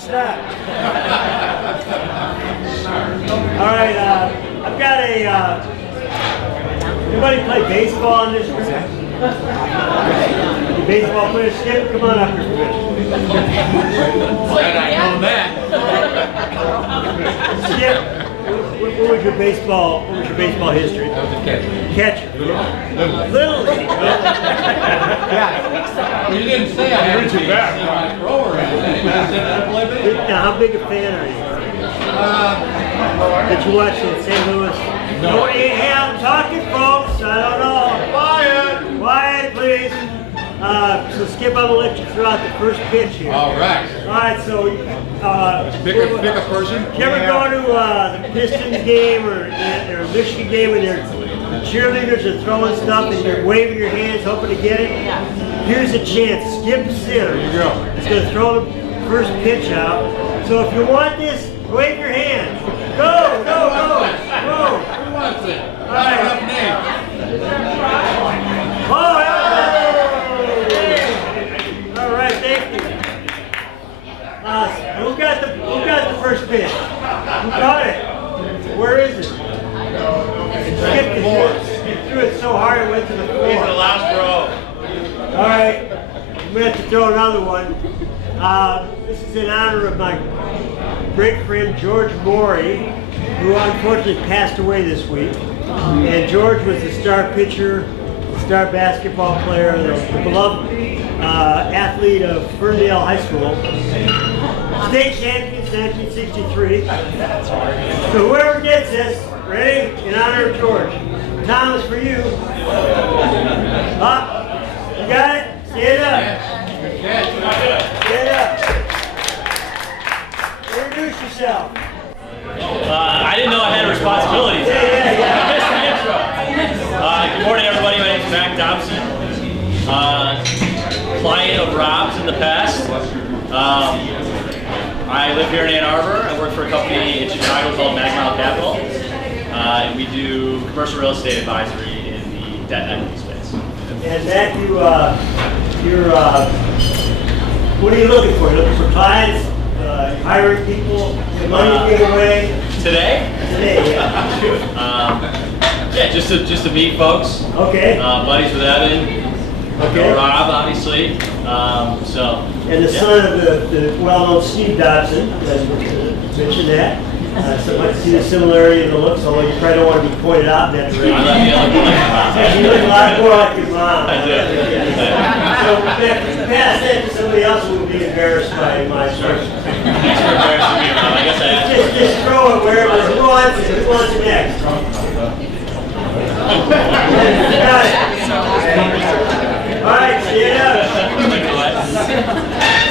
snap. All right, I've got a. Anybody play baseball on this group? You baseball player, Skip, come on up here. Skip, what was your baseball? What was your baseball history? I was a catcher. Catcher. Little league. Yeah. You didn't say I had to be a thrower or anything. Now, how big a fan are you? Did you watch in St. Louis? No. Hey, I'm talking, folks. I don't know. Quiet, please. So Skip, I'm gonna let you throw out the first pitch here. All right. All right. So, Pick a person. you ever go to the Pistons game or Michigan game when their cheerleaders are throwing stuff and you're waving your hands hoping to get it? Here's a chance. Skip Sims. There you go. Is going to throw the first pitch out. So if you want this, wave your hands. Go, go, go, go. Who wants it? All right. Enough names. Oh, all right, thank you. Who got the first pitch? Who got it? Where is it? Skip threw it so hard it went to the floor. He's the last row. All right, I'm gonna have to throw another one. This is in honor of my great friend George Morey, who unfortunately passed away this week. And George was the star pitcher, the star basketball player, the beloved athlete of Ferndale High School. State champions 1963. So whoever gets this, ready? In honor of George. Thomas, for you. Up. You got it? Stand up. Stand up. Introduce yourself. I didn't know I had responsibilities. Yeah. Good morning, everybody. My name is Mac Dobson. Client of Rob's in the past. I live here in Ann Arbor. I work for a company in Chicago called Bergmann Capital. And we do commercial real estate advisory in the debt and equity space. And Matt, what are you looking for? You looking for clients? Hiring people? Money to give away? Today? Today, yeah. Yeah, just to meet folks. Okay. Buddies with Evan. Okay. Rob, obviously. And the son of the well-known Steve Dobson, mentioned that. So let's see the similarity in the looks, although you probably don't want to be pointed out in that direction. I love you. You look a lot more like your mom. I do. So if you pass that to somebody else who would be embarrassed by my instructions. Thanks for embarrassing me, Rob. I guess I asked for it. Just throw it wherever. Who wants it? Who wants it next? Got it. All right, stand up.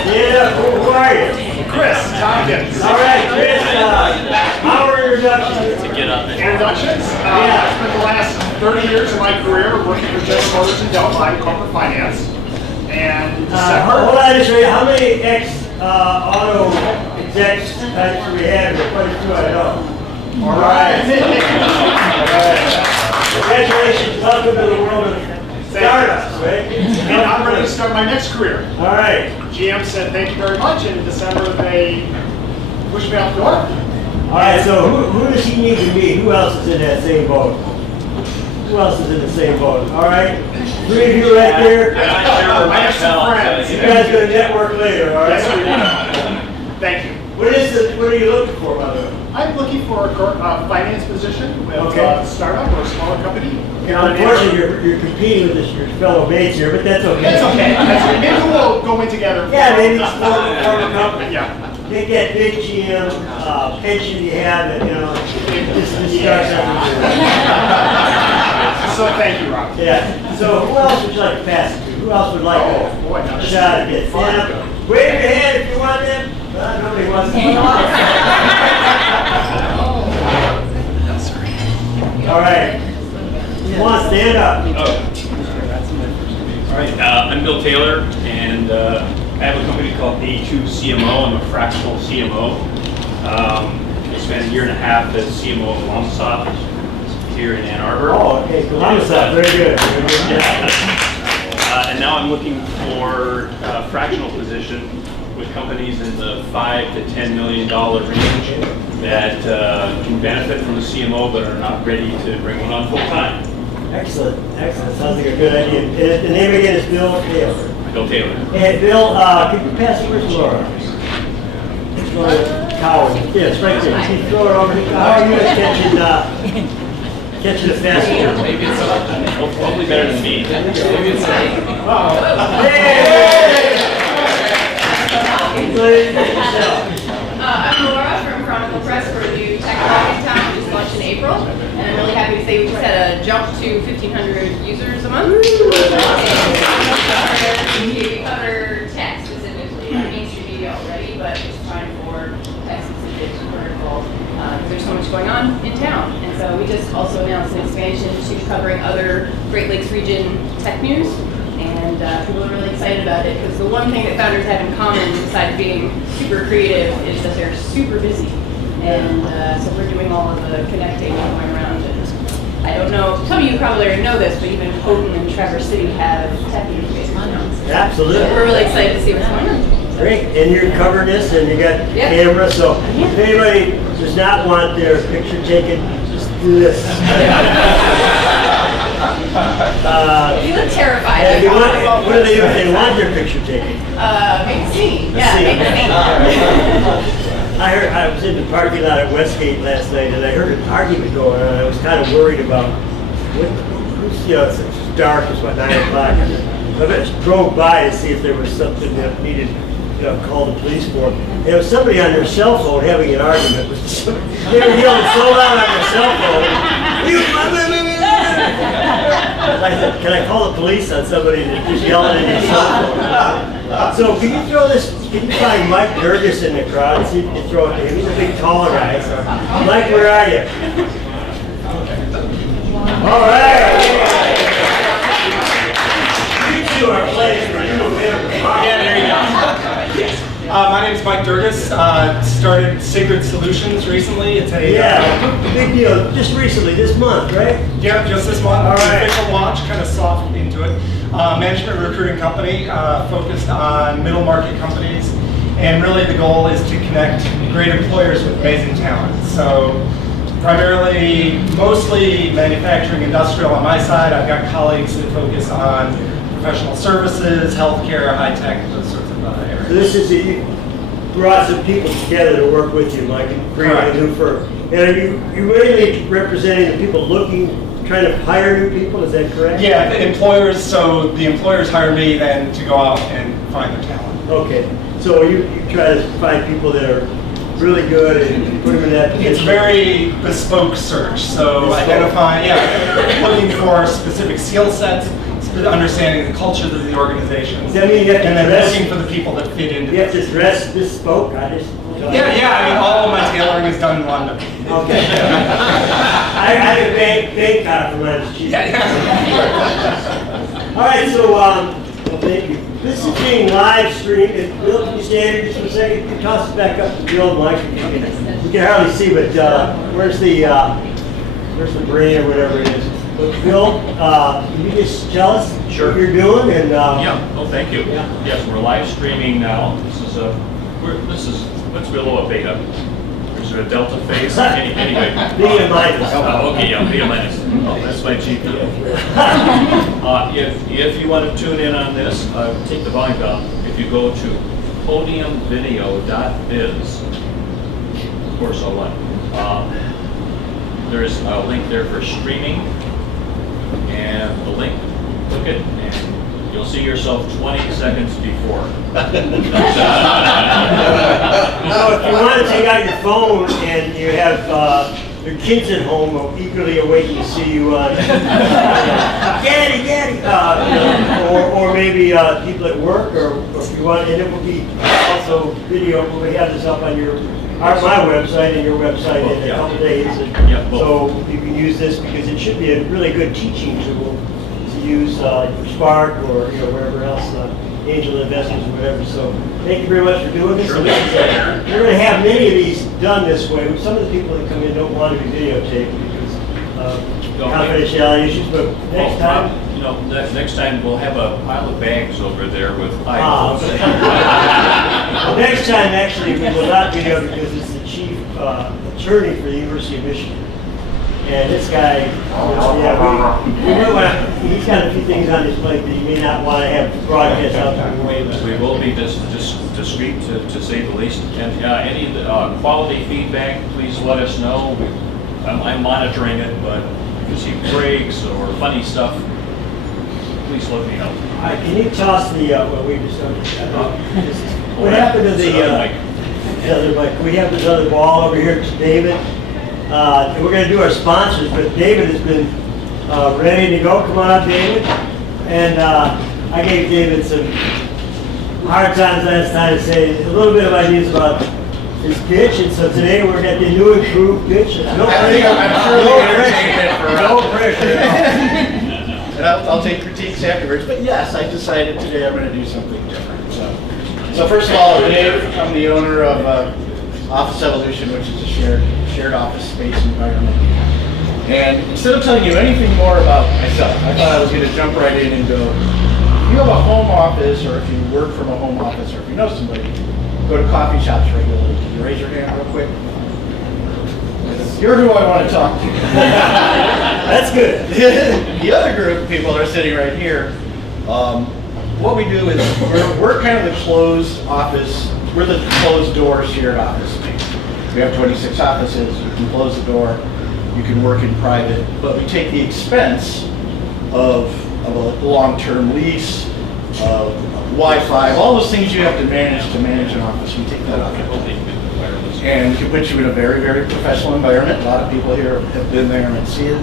Stand up. Who are you? Kris Tompkins. All right, Kris. Our introduction. To get up there. Introductions. I spent the last 30 years of my career working for General Motors in Delphi, corporate finance. And Hold on, just read. How many ex-auto execs types do we have? Quite a few, I know. All right. Congratulations. Welcome to the world of startups, right? And I'm ready to start my next career. All right. GM said thank you very much, and in December they pushed me out the door. All right, so who does he need to meet? Who else is in that same boat? Who else is in the same boat? All right, 3 of you right there. I have some friends. You guys going to network later, all right? Yes, sir. Thank you. What are you looking for, by the way? I'm looking for a finance position with a startup or a smaller company. Unfortunately, you're competing with your fellow mates here, but that's okay. That's okay. Maybe we'll go in together. Yeah, maybe it's form a company. Yeah. Get that big GM pension you have, and just starts out. So thank you, Rob. Yeah. So who else would you like to pass it to? Who else would like a shot at this? Stand up. Wave your hand if you want them. Nobody wants to. All right. Come on, stand up. All right, I'm Bill Taylor, and I have a company called A2 CMO. I'm a fractional CMO. I spent a year and a half as CMO of Lomsop here in Ann Arbor. Oh, okay. Lomsop, very good. Very good. And now I'm looking for a fractional position with companies in the $5 to $10 million range that can benefit from a CMO but are not ready to bring one on full time. Excellent, excellent. Sounds like a good idea. And the name again is Bill Taylor. Bill Taylor. And Bill, could you pass it? Where's Laura? Laura Coward. Yes, right there. Can you throw it over? How are you catching the passenger? Maybe it's hopefully better than me. Hey! I'm Laura from Chronicle Press. We're a new tech blog in town. We just launched in April. And I'm really happy to say we just had a jump to 1,500 users a month. And we cover tech specifically. Main Street Media already, but it's time for tech-specific vertical. There's so much going on in town. And so we just also announced an expansion to covering other Great Lakes region tech news. And people are really excited about it because the one thing that founders have in common besides being super creative is that they're super busy. And so we're doing all of the connecting and going around. And I don't know, some of you probably already know this, but even Houghton and Traverse City have tech incubators now. Absolutely. So we're really excited to see what's going on. Great, and you're covering this, and you got camera, so if anybody does not want their picture taken, just do this. You look terrified. And if you want, what do they do if they want their picture taken? Make a scene. Yeah, scene. make a scene. I was in the parking lot at Westgate last night, and I heard an argument going on. I was kind of worried about it's dark. It's about 9 o'clock. I just drove by to see if there was something that needed, call the police for. There was somebody on their cell phone having an argument with somebody. They were yelling so loud on their cell phone. I said, can I call the police on somebody that just yelling at their cell phone? So can you throw this? Can you find Mike Durgis in the crowd? See if you can throw it to him. He's a big, taller guy. So, Mike, where are you? All right. You are playing for you. Yeah, there you go. My name is Mike Durgis. Started Sacred Solutions recently. It's a big deal. Just recently, this month, right? Yeah, just this month. All right. Official launch, kind of soft into it. Management recruiting company focused on middle market companies, and really the goal is to connect great employers with amazing talent. So primarily, mostly manufacturing, industrial on my side. I've got colleagues that focus on professional services, healthcare, high tech, those sorts of areas. So this is you brought some people together to work with you, Mike, and create a new firm. And are you really representing the people trying to hire new people? Is that correct? Yeah, the employers. So the employers hire me then to go out and find their talent. Okay. So you try to find people that are really good and put them in that position? It's very bespoke search. So identifying, looking for specific skill sets, understanding the culture of the organization, Does that mean you have to and then dress, looking for the people that fit into you have to dress bespoke? Yeah, I mean, all of my tailoring is done in London. Okay. I have a bank card for my cheap. All right, so well, thank you. This is being live streamed. Bill, can you stand here just for a second? You toss it back up to Bill, Mike. We can hardly see, but where's the brain or whatever it is? But Bill, can you just tell us what you're doing? And Thank you. Yeah. Yes, we're live streaming now. Let's below a beta. There's a delta phase. Anyway. Beta minus. Beta minus. Oh, that's my GPA. If you want to tune in on this, take the volume down. If you go to podiumvideo.biz, of course, all one. There's a link there for streaming. And the link, click it, and you'll see yourself 20 seconds before. Now, if you want to take out your phone and you have your kids at home eagerly awaiting to see you, Daddy, or maybe people at work, or if you want, and it will be also video. We have this up on my website and your website in a couple days. So you can use this because it should be a really good teaching tool to use for Spark or wherever else, angel investors or whatever. So thank you very much for doing this. Sure. We're going to have many of these done this way. Some of the people that come in don't want to be videotaped because of confidentiality issues, but next time. Next time we'll have a pile of bags over there with iPhones. Next time, actually, we will not be there because it's the chief attorney for the University of Michigan. And this guy, he's got a few things on his plate that he may not want to have broadcast out to the world. We will be discreet to say the least. And any quality feedback, please let us know. I'm monitoring it, but if you see breaks or funny stuff, please let me know. Can you toss the, what happened to the other mic? We have this other ball over here, it's David. And we're going to do our sponsors, but David has been ready to go. Come on up, David. And I gave David some hard times last time to say a little bit of ideas about his pitch, and so today we're at the new improved pitch. No pressure. And I'll take critiques afterwards, but yes, I decided today I'm going to do something different. So first of all, Dave, I'm the owner of Office Evolution, which is a shared office space environment. And instead of telling you anything more about myself, I thought I was going to jump right in and go, if you have a home office, or if you work from a home office, or if you know somebody, go to coffee shops regularly. Can you raise your hand real quick? You're who I want to talk to. That's good. The other group of people that are sitting right here, what we do is we're kind of the closed office. We're the closed door shared office space. We have 26 offices. You can close the door. You can work in private, but we take the expense of a long-term lease, of Wi-Fi, all those things you have to manage an office. We take that off. And can put you in a very, very professional environment. A lot of people here have been there and see it.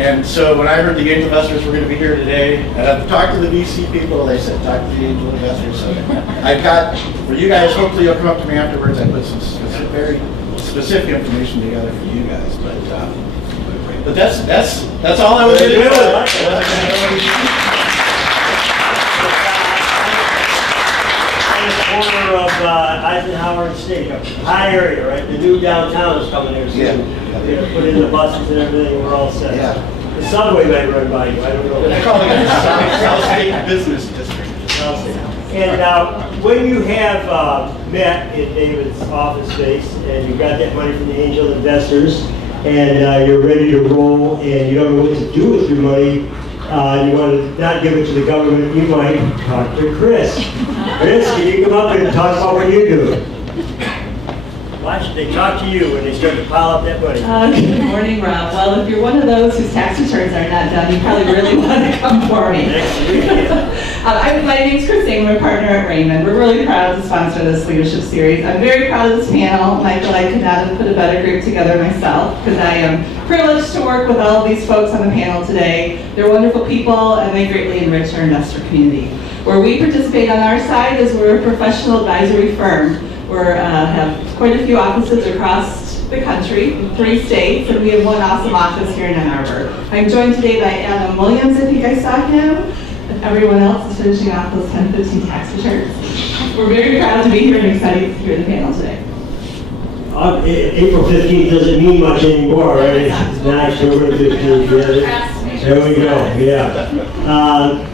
And so when I heard the angel investors were going to be here today, and I've talked to the VC people, they said, talk to the angel investors. So I've got, for you guys, hopefully you'll come up to me afterwards, I put some very specific information together for you guys. But that's all I was going to do. Corner of Eisenhower and State, high area, right? The new downtown is coming here soon. Yeah. They put in the buses and everything, and we're all set. Yeah. The subway might run by you, I don't know. They call it the South State Business District. And when you have met in David's office space, and you got that money from the angel investors, and you're ready to roll, and you don't know what to do with your money, you want to not give it to the government, you might talk to Kris. Kris, can you come up and talk about what you do? Watch, they talk to you when they start to pile up that money. Good morning, Rob. Well, if you're one of those whose tax returns are not done, you probably really want to come for me. Next week, yeah. My name's Kris, I'm a partner at Raymond. We're really proud to sponsor this leadership series. I'm very proud of this panel, and I feel I could not have put a better group together myself, because I am privileged to work with all of these folks on the panel today. They're wonderful people, and they greatly enrich our investor community. Where we participate on our side is we're a professional advisory firm. We have quite a few offices across the country, 3 states, and we have one awesome office here in Ann Arbor. I'm joined today by Adam Williams, I think I saw him, and everyone else is finishing off those 1015 tax returns. We're very proud to be here and excited to hear the panel today. April 15th doesn't mean much anymore, right? It's not October 15th. There we go, yeah.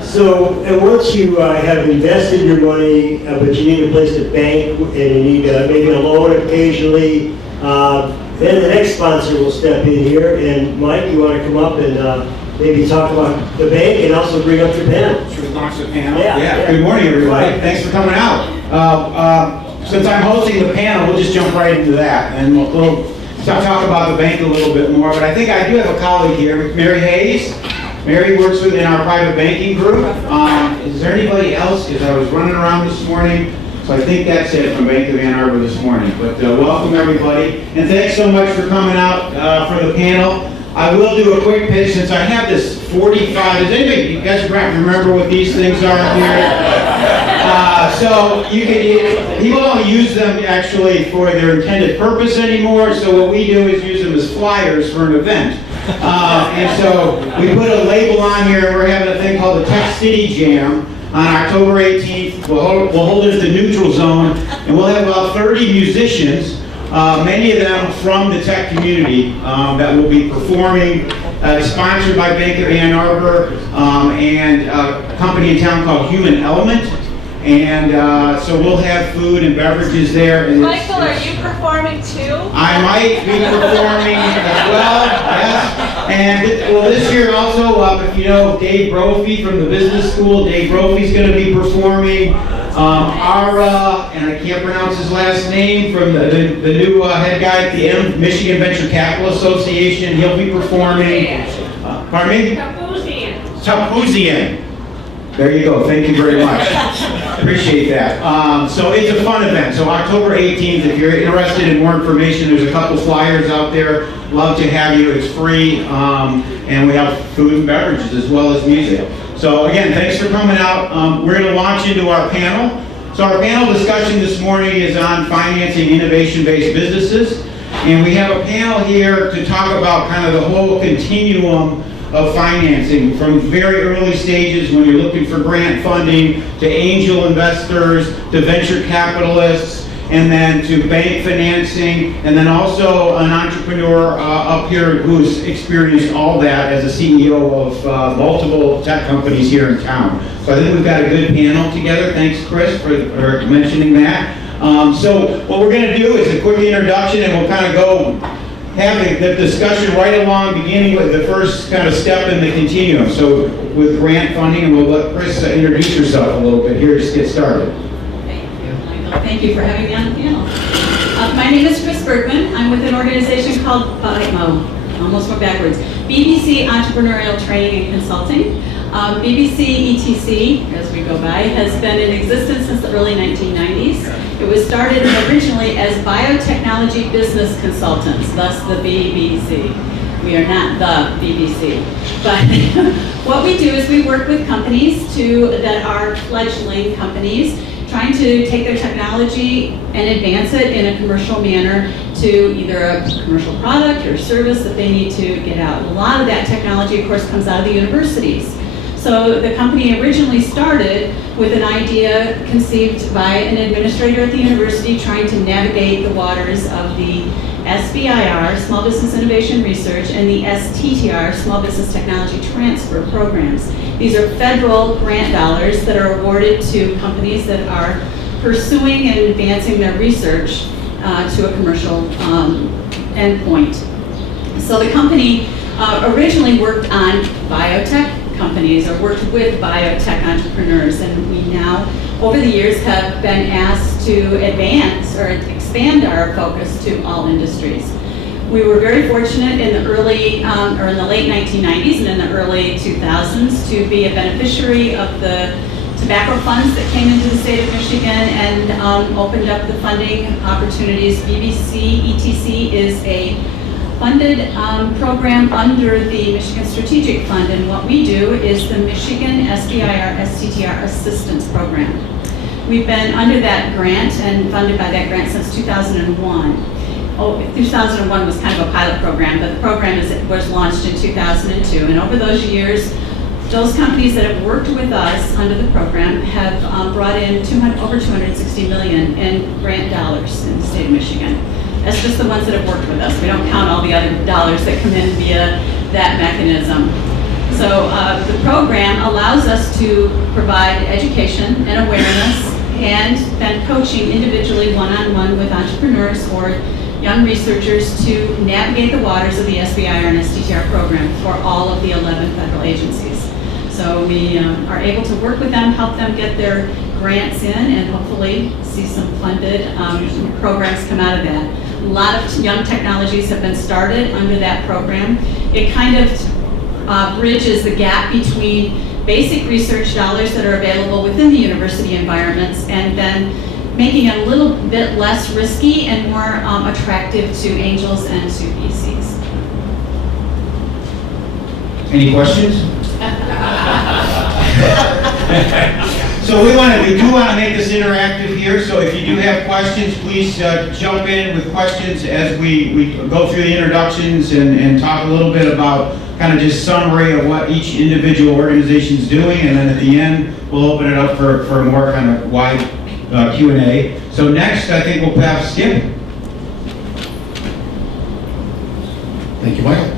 So, and once you have invested your money, but you need a place to bank, and you need maybe a loan occasionally, then the next sponsor will step in here. And Mike, you want to come up and maybe talk about the bank and also bring up the panel? Should we launch the panel? Yeah. Good morning, everybody. Thanks for coming out. Since I'm hosting the panel, we'll just jump right into that, and we'll talk about the bank a little bit more. But I think I do have a colleague here, Mary Hayes. Mary works within our private banking group. Is there anybody else? Because I was running around this morning, so I think that's it from Bank of Ann Arbor this morning. But welcome everybody, and thanks so much for coming out for the panel. I will do a quick pitch since I have this 45. Does anybody, you guys remember what these things are here? So people don't use them actually for their intended purpose anymore. So what we do is use them as flyers for an event. And so we put a label on here, and we're having a thing called the Tech City Jam on October 18th. We'll hold it at the Neutral Zone, and we'll have about 30 musicians, many of them from the tech community, that will be performing. Sponsored by Bank of Ann Arbor and a company in town called Human Element. And so we'll have food and beverages there. And Michael, are you performing too? I might be performing as well, yes. And well, this year also, if you know Dave Brophy from the business school, Dave Brophy's going to be performing. Ara, and I can't pronounce his last name, from the new head guy at the Michigan Venture Capital Association, he'll be performing. Pardon me? Tapuzian. There you go. Thank you very much. Appreciate that. So it's a fun event. So October 18th, if you're interested in more information, there's a couple flyers out there. Love to have you. It's free. And we have food and beverages as well as music. So again, thanks for coming out. We're going to launch into our panel. So our panel discussion this morning is on financing innovation-based businesses. And we have a panel here to talk about kind of the whole continuum of financing, from very early stages when you're looking for grant funding, to angel investors, to venture capitalists, and then to bank financing, and then also an entrepreneur up here who's experienced all that as a CEO of multiple tech companies here in town. So I think we've got a good panel together. Thanks, Kris, for mentioning that. So what we're going to do is a quick introduction, and we'll kind of go have the discussion right along, beginning with the first kind of step in the continuum. So with grant funding, and we'll let Kris introduce herself a little bit here to get started. Thank you, Michael. Thank you for having me on the panel. My name is Kris Bergmann. I'm with an organization called, almost went backwards, BBC Entrepreneurial Training and Consulting. BBC ETC, as we go by, has been in existence since the early 1990s. It was started originally as Biotechnology Business Consultants, thus the BBC. We are not the BBC. But what we do is we work with companies that are fledgling companies, trying to take their technology and advance it in a commercial manner to either a commercial product or service that they need to get out. A lot of that technology, of course, comes out of the universities. So the company originally started with an idea conceived by an administrator at the university trying to navigate the waters of the SBIR, Small Business Innovation Research, and the STTR, Small Business Technology Transfer programs. These are federal grant dollars that are awarded to companies that are pursuing and advancing their research to a commercial endpoint. So the company originally worked on biotech companies, or worked with biotech entrepreneurs, and we now, over the years, have been asked to advance or expand our focus to all industries. We were very fortunate in the early, or in the late 1990s and in the early 2000s to be a beneficiary of the tobacco funds that came into the state of Michigan and opened up the funding opportunities. BBC ETC is a funded program under the Michigan Strategic Fund, and what we do is the Michigan SBIR STTR Assistance Program. We've been under that grant and funded by that grant since 2001. 2001 was kind of a pilot program, but the program was launched in 2002, and over those years, those companies that have worked with us under the program have brought in over $260 million in grant dollars in the state of Michigan. That's just the ones that have worked with us. We don't count all the other dollars that come in via that mechanism. So the program allows us to provide education and awareness and then coaching individually one-on-one with entrepreneurs or young researchers to navigate the waters of the SBIR and STTR program for all of the 11 federal agencies. So we are able to work with them, help them get their grants in, and hopefully see some funded programs come out of that. A lot of young technologies have been started under that program. It kind of bridges the gap between basic research dollars that are available within the university environments and then making it a little bit less risky and more attractive to angels and to VCs. Any questions? So we do want to make this interactive here, so if you do have questions, please jump in with questions as we go through the introductions and talk a little bit about kind of just summary of what each individual organization is doing, and then at the end, we'll open it up for a more kind of wide Q&A. So next, I think we'll have Skip. Thank you, Michael.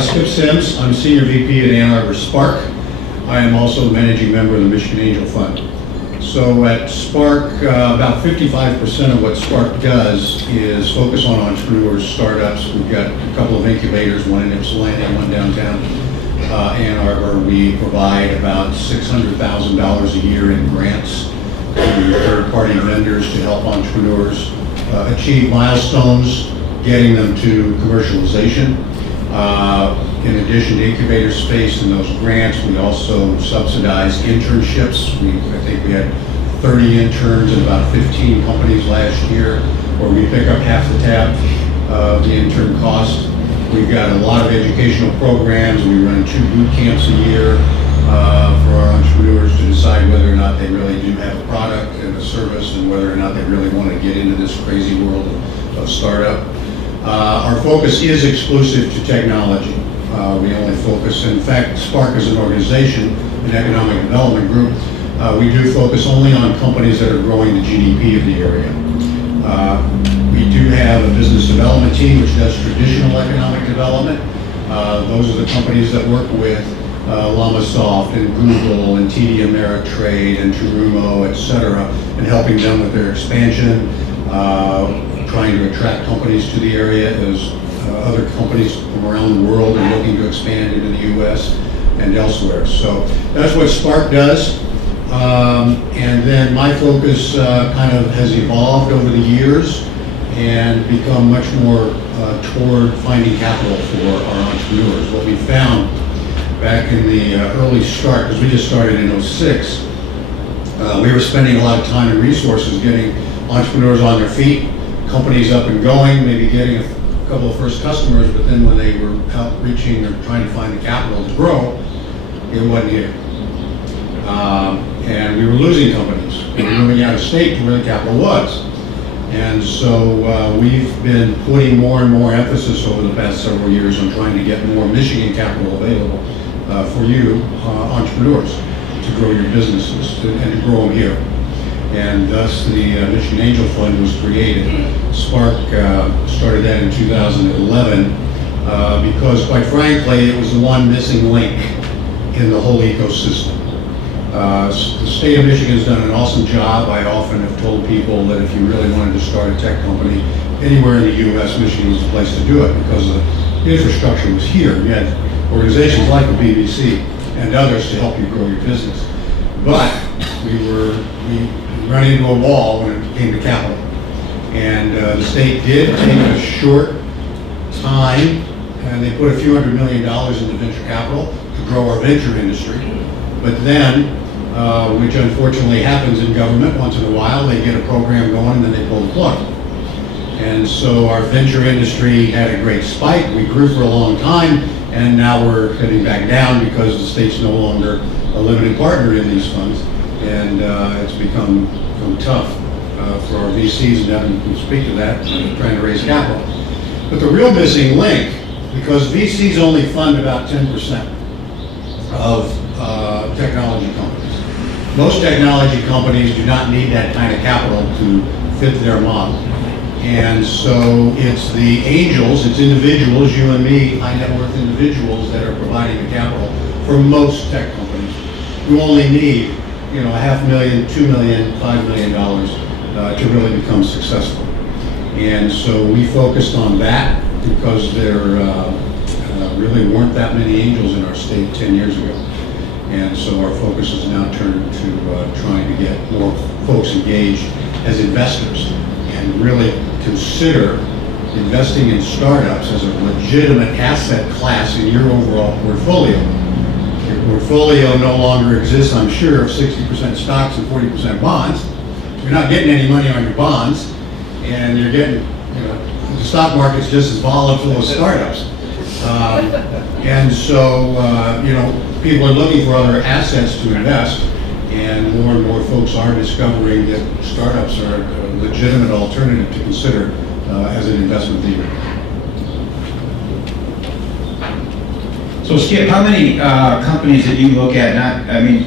Skip Sims, I'm Senior VP at Ann Arbor Spark. I am also the Managing Member of the Michigan Angel Fund. So at Spark, about 55% of what Spark does is focus on entrepreneurs, startups. We've got a couple of incubators, one in Ypsilanti and one downtown Ann Arbor. We provide about $600,000 a year in grants to third-party vendors to help entrepreneurs achieve milestones, getting them to commercialization. In addition to incubator space and those grants, we also subsidize internships. I think we had 30 interns in about 15 companies last year, where we pick up half the tab of the intern cost. We've got a lot of educational programs. We run 2 boot camps a year for our entrepreneurs to decide whether or not they really do have a product and a service, and whether or not they really want to get into this crazy world of startup. Our focus is exclusive to technology. We only focus, in fact, Spark as an organization, an economic development group, we do focus only on companies that are growing the GDP of the area. We do have a business development team which does traditional economic development. Those are the companies that work with LlamaSoft and Google and TD Ameritrade and Terumo, et cetera, and helping them with their expansion, trying to attract companies to the area as other companies from around the world are looking to expand into the U.S. and elsewhere. So that's what Spark does. And then my focus kind of has evolved over the years and become much more toward finding capital for our entrepreneurs. What we found back in the early start, because we just started in '06, we were spending a lot of time and resources getting entrepreneurs on their feet, companies up and going, maybe getting a couple of first customers, but then when they were outreaching or trying to find the capital to grow, it wasn't here. And we were losing companies. We were moving out of state to where the capital was. And so we've been putting more and more emphasis over the past several years on trying to get more Michigan capital available for you, entrepreneurs, to grow your businesses and to grow them here. And thus the Michigan Angel Fund was created. Spark started that in 2011 because, quite frankly, it was the one missing link in the whole ecosystem. The state of Michigan has done an awesome job. I often have told people that if you really wanted to start a tech company anywhere in the U.S., Michigan was the place to do it because the infrastructure was here. You had organizations like the BBC and others to help you grow your business. But we run into a wall when it came to capital. And the state did take a short time, and they put a few $100 million into venture capital to grow our venture industry. But then, which unfortunately happens in government once in a while, they get a program going and then they pull the plug. And so our venture industry had a great spike. We grew for a long time, and now we're heading back down because the state's no longer a limited partner in these funds. And it's become tough for our VCs, and Devin can speak to that, trying to raise capital. But the real missing link, because VCs only fund about 10% of technology companies. Most technology companies do not need that kind of capital to fit their model. And so it's the angels, it's individuals, you and me, high net worth individuals that are providing the capital for most tech companies who only need, $500,000, $2 million, $5 million to really become successful. And so we focused on that because there really weren't that many angels in our state 10 years ago. And so our focus is now turned to trying to get more folks engaged as investors and really consider investing in startups as a legitimate asset class in your overall portfolio. Your portfolio no longer exists, I'm sure, of 60% stocks and 40% bonds. You're not getting any money on your bonds, and you're getting, the stock market's just as volatile as startups. And so, people are looking for other assets to invest, and more folks are discovering that startups are a legitimate alternative to consider as an investment vehicle. So Skip, how many companies that you look at,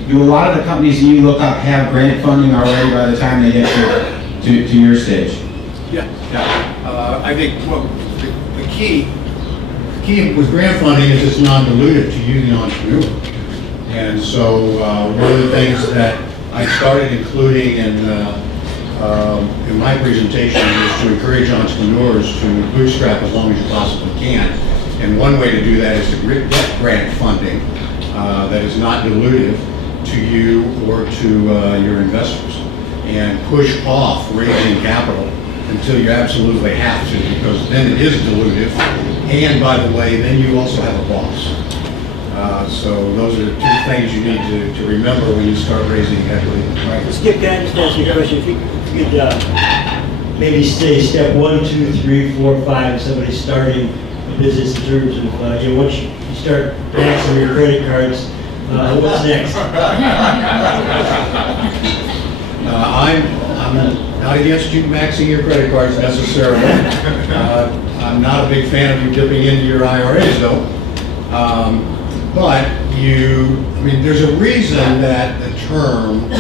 do a lot of the companies that you look up have grant funding already by the time they get to your stage? Yeah. I think the key with grant funding is it's non-dilutive to you, the entrepreneur. And so one of the things that I started including in my presentation is to encourage entrepreneurs to bootstrap as long as you possibly can. And one way to do that is to get grant funding that is not dilutive to you or to your investors, and push off raising capital until you absolutely have to, because then it is dilutive. And by the way, then you also have a boss. So those are two things you need to remember when you start raising equity. Right. Skip, can I just ask you a question? If you could maybe say step 1, 2, 3, 4, 5, somebody's starting a business in terms of, once you start maxing your credit cards, what's next? I'm not against you maxing your credit cards necessarily. I'm not a big fan of you dipping into your IRAs though. But there's a reason that the term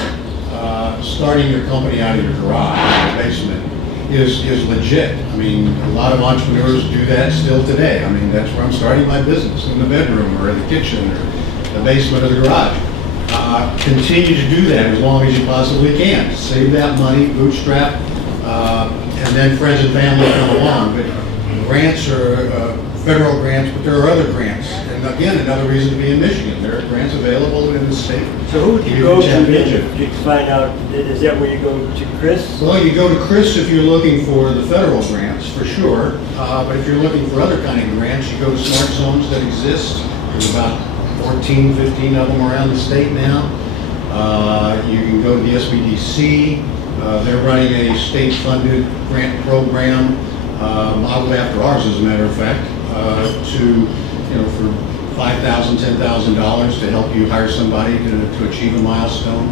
starting your company out of your garage, or basement, is legit. I mean, a lot of entrepreneurs do that still today. I mean, that's where I'm starting my business, in the bedroom or in the kitchen or the basement of the garage. Continue to do that as long as you possibly can. Save that money, bootstrap, and then friends and family come along. But grants are federal grants, but there are other grants. And again, another reason to be in Michigan. There are grants available in the state. So who would you go to to find out? Is that where you go to Kris? Well, you go to Kris if you're looking for the federal grants, for sure. But if you're looking for other kind of grants, you go to smart zones that exist. There's about 14, 15 of them around the state now. You can go to the SBDC. They're running a state-funded grant program, modeled after ours, as a matter of fact, for $5,000, $10,000 to help you hire somebody to achieve a milestone.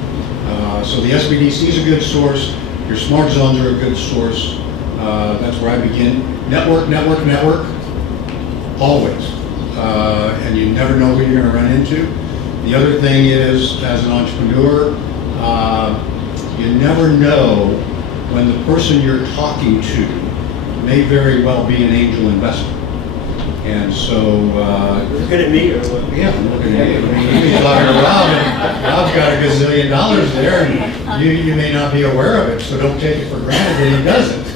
So the SBDC is a good source. Your smart zones are a good source. That's where I begin. Network, network, network, always. And you never know who you're going to run into. The other thing is, as an entrepreneur, you never know when the person you're talking to may very well be an angel investor. And so... Look at me or what? Yeah, I'm looking at you. I mean, you can talk to Rob, and Rob's got $1 gazillion there, and you may not be aware of it, so don't take it for granted that he doesn't.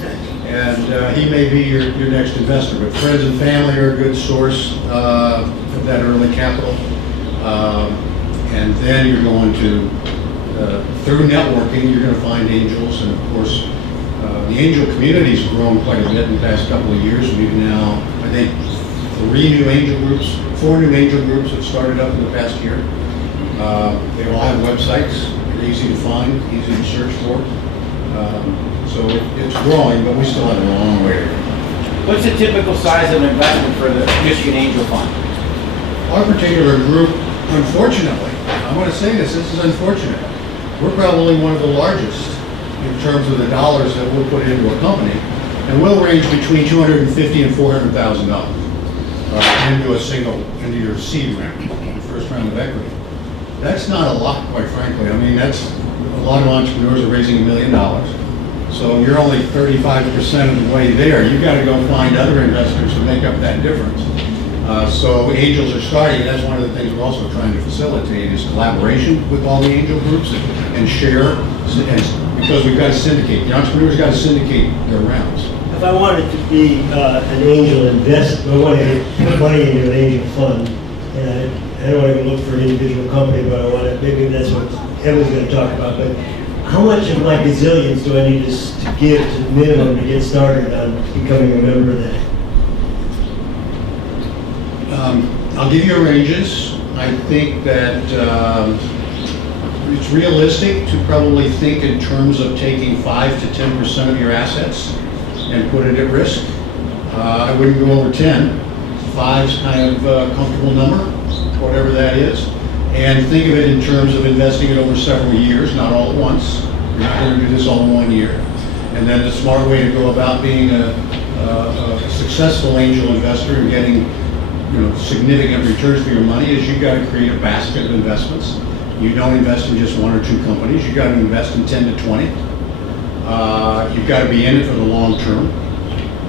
And he may be your next investor, but friends and family are a good source of that early capital. And then you're going to, through networking, you're going to find angels. And of course, the angel community's grown quite a bit in the past couple of years. We've now, I think, 4 new angel groups have started up in the past year. They all have websites. They're easy to find, easy to search for. So it's growing, but we still have a long way to go. What's the typical size of investment for the Michigan Angel Fund? Our particular group, unfortunately, I'm going to say this is unfortunate. We're probably one of the largest in terms of the dollars that we'll put into a company, and we'll range between $250,000 and $400,000 into your seed round, your first round of equity. That's not a lot, quite frankly. I mean, that's a lot of entrepreneurs are raising $1 million. So you're only 35% of the way there. You've got to go find other investors to make up that difference. So angels are starting, and that's one of the things we're also trying to facilitate is collaboration with all the angel groups and share, because we've got to syndicate. The entrepreneurs got to syndicate their rounds. If I wanted to be an angel investor, I want to put money into an angel fund, and I don't want to look for an individual company, but I want to, maybe that's what Evan's going to talk about, but how much of my gazillions do I need to give to the minimum to get started on becoming a member of that? I'll give you ranges. I think that it's realistic to probably think in terms of taking 5 to 10% of your assets and put it at risk. I wouldn't go over 10. 5's kind of a comfortable number, whatever that is. And think of it in terms of investing it over several years, not all at once. You're not going to do this all in 1 year. And then the smart way to go about being a successful angel investor and getting significant returns for your money is you've got to create a basket of investments. You don't invest in just 1 or 2 companies. You've got to invest in 10 to 20. You've got to be in it for the long term.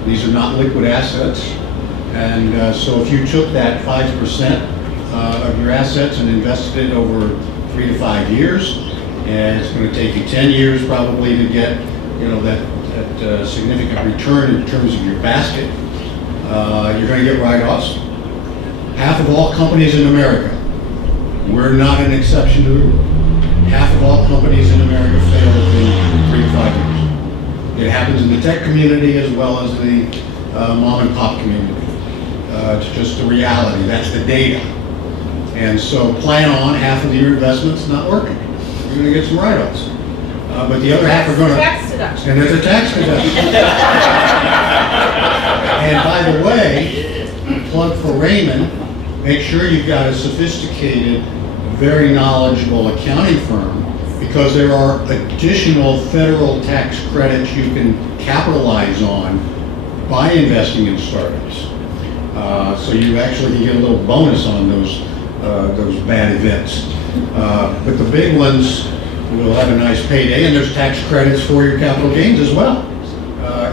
These are not liquid assets. And so if you took that 5% of your assets and invested it over 3 to 5 years, And it's going to take you 10 years probably to get, you know, that significant return in terms of your basket. You're going to get write-offs. Half of all companies in America, we're not an exception to the rule. Half of all companies in America fail within 3 to 5 years. It happens in the tech community as well as the mom and pop community. It's just the reality, that's the data. And so plan on half of your investments not working. You're going to get some write-offs. But the other half are going to... Tax deduction. And there's a tax deduction. And by the way, plug for Raymond, make sure you've got a sophisticated, very knowledgeable accounting firm, because there are additional federal tax credits you can capitalize on by investing in startups. So you actually can get a little bonus on those bad events. But the big ones will have a nice payday, and there's tax credits for your capital gains as well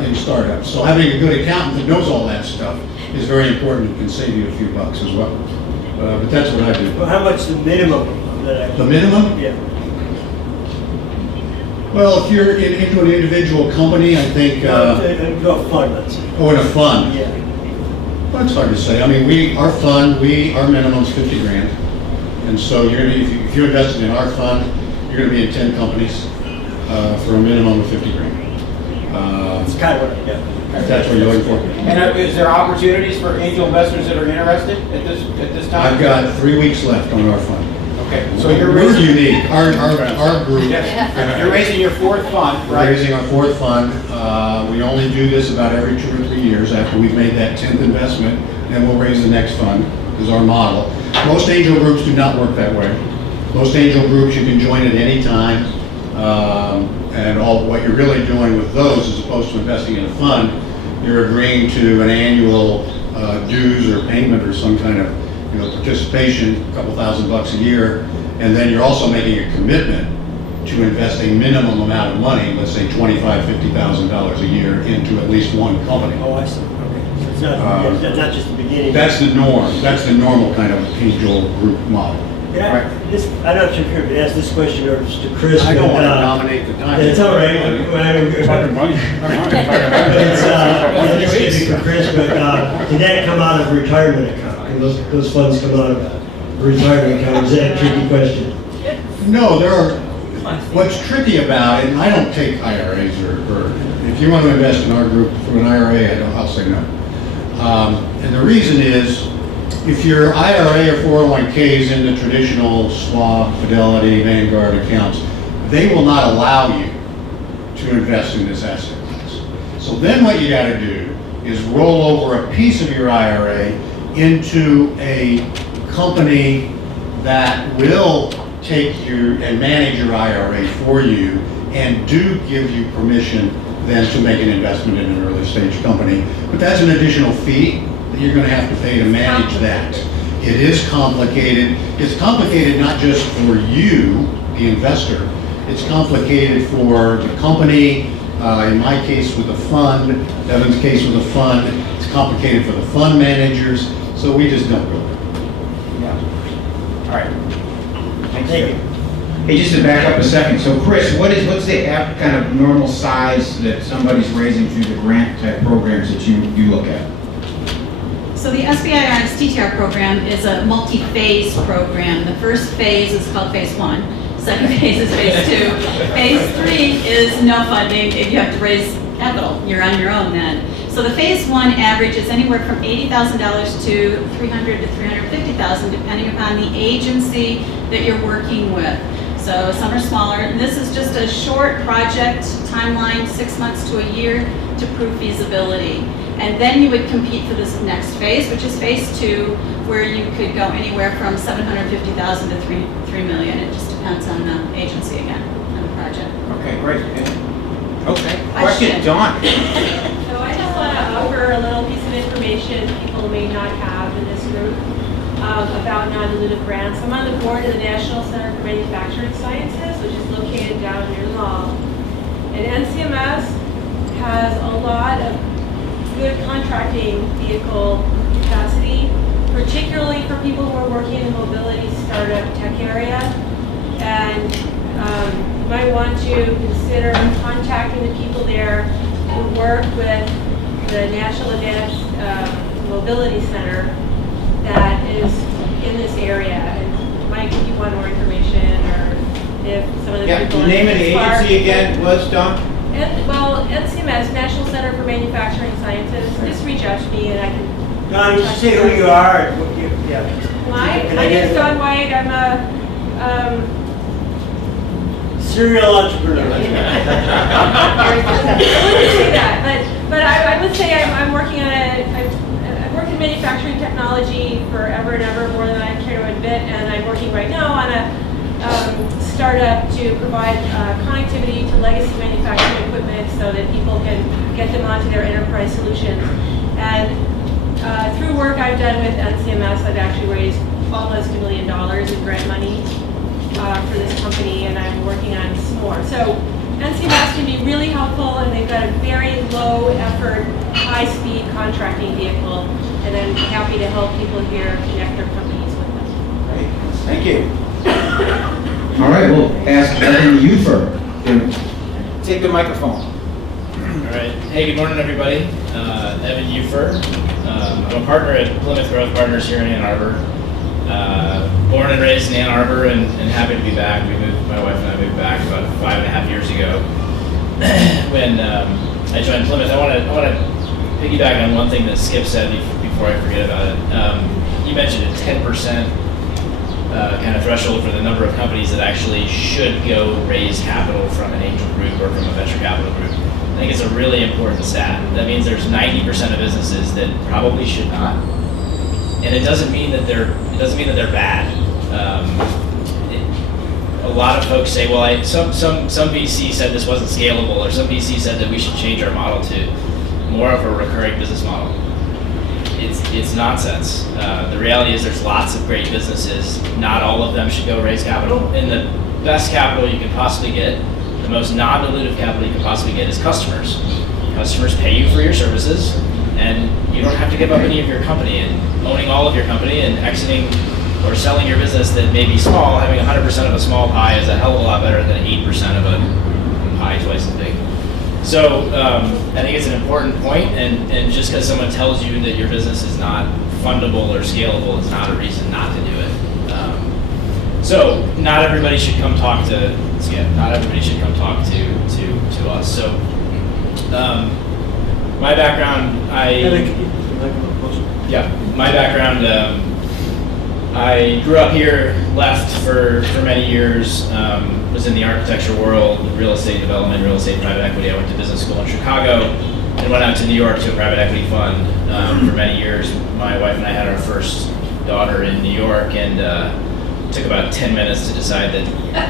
in startups. So having a good accountant that knows all that stuff is very important and can save you a few bucks as well. But that's what I do. Well, how much the minimum that I... The minimum? Yeah. Well, if you're into an individual company, I think... Go fund, let's say. Oh, in a fund? Yeah. Well, it's hard to say. I mean, our fund, our minimum's 50 grand. And so you're gonna, if you're invested in our fund, you're gonna be in 10 companies for a minimum of 50 grand. That's kind of what I get. If that's what you're looking for. And is there opportunities for angel investors that are interested at this time? I've got 3 weeks left on our fund. Okay, so you're We're raising... unique. Our group. Yes. You're raising your 4th fund, We're right? raising our 4th fund. We only do this about every 2 or 3 years after we've made that 10th investment. Then we'll raise the next fund, is our model. Most angel groups do not work that way. Most angel groups you can join at any time. And what you're really doing with those, as opposed to investing in a fund, you're agreeing to an annual dues or payment or some kind of participation, a couple $1,000 a year, and then you're also making a commitment to invest a minimum amount of money, let's say $25,000, $50,000 a year, into at least one company. Oh, I see. Okay. So it's not just the beginning. That's the norm. That's the normal kind of angel group model. Yeah, I'm not sure if you're ask this question or just to Kris. I don't want to dominate the time. It's all right. Fucking money. It's maybe for Kris, but did that come out of a retirement account? Can those funds come out of a retirement account? Is that a tricky question? No, there are. What's tricky about it, and I don't take IRAs or if you want to invest in our group through an IRA, I'll say no. And the reason is, if your IRA or 401k is in the traditional Schwab, Fidelity, Vanguard accounts, they will not allow you to invest in this asset class. So then what you got to do is roll over a piece of your IRA into a company that will take you and manage your IRA for you and do give you permission then to make an investment in an early stage company. But that's an additional fee that you're going to have to pay to manage that. It is complicated. It's complicated not just for you, the investor. It's complicated for the company, in my case with a fund, Devin's case with a fund. It's complicated for the fund managers, so we just don't go there. Yeah. All right. Thank you. Hey, just to back up a second. So, Kris, what's the kind of normal size that somebody's raising through the grant type programs that you look at? So the SBIR's TTR program is a multi-phase program. The first phase is called phase 1. Second phase is phase 2. Phase 3 is no funding. If you have to raise capital, you're on your own then. So the phase 1 average is anywhere from $80,000 to $300,000 to $350,000, depending upon the agency that you're working with. So some are smaller. And this is just a short project timeline, 6 months to a year, to prove feasibility. And then you would compete for this next phase, which is phase 2, where you could go anywhere from $750,000 to $3 million. It just depends on the agency again, on the project. Okay, great. Okay. Question, Dawn. So I just want to offer a little piece of information people may not have in this group about non-dilutive grants. I'm on the board of the National Center for Manufacturing Sciences, which is located down near Law. And NCMS has a lot of good contracting vehicle capacity, particularly for people who are working in the mobility startup tech area. And you might want to consider contacting the people there who work with the National Advanced Mobility Center that is in this area, and might give you one more information, or if some of the Yeah, people. the name of the agency again was, Don? Well, NCMS, National Center for Manufacturing Sciences. Just reach out to me and I can. Don, you should say who you are and what you, yeah. My name is Dawn White. I'm a serial entrepreneur. I wouldn't say that, but I would say I'm working on I've worked in manufacturing technology forever and ever, more than I care to admit, and I'm working right now on a startup to provide connectivity to legacy manufacturing equipment so that people can get them onto their enterprise solutions. And through work I've done with NCMS, I've actually raised almost $1 million in grant money for this company, and I'm working on some more. So NCMS can be really helpful, and they've got a very low effort, high speed contracting vehicle, and I'm happy to help people here connect their companies with them. Great, thank you. All right, we'll ask Evan Ufer to take the microphone. All right. Hey, good morning, everybody. Evan Ufer. I'm a partner at Plymouth Growth Partners here in Ann Arbor. Born and raised in Ann Arbor, and happy to be back. My wife and I moved back about 5.5 years ago. When I joined Plymouth, I want to piggyback on one thing that Skip said before I forget about it. You mentioned a 10% kind of threshold for the number of companies that actually should go raise capital from an angel group or from a venture capital group. I think it's a really important stat. That means there's 90% of businesses that probably should not, and it doesn't mean that they're bad. A lot of folks say, well, some VC said this wasn't scalable, or some VC said that we should change our model to more of a recurring business model. It's nonsense. The reality is there's lots of great businesses. Not all of them should go raise capital. And the best capital you can possibly get, the most non-dilutive capital you can possibly get, is customers. Customers pay you for your services, and you don't have to give up any of your company. And owning all of your company and exiting or selling your business that may be small, having 100% of a small pie is a hell of a lot better than 8% of a pie twice as big. So I think it's an important point, and just because someone tells you that your business is not fundable or scalable is not a reason not to do it. So not everybody should come talk to Skip. Not everybody should come talk to us. So my background, I grew up here, left for many years, was in the architecture world, real estate development, real estate private equity. I went to business school in Chicago and went out to New York to a private equity fund for many years. My wife and I had our first daughter in New York, and it took about 10 minutes to decide that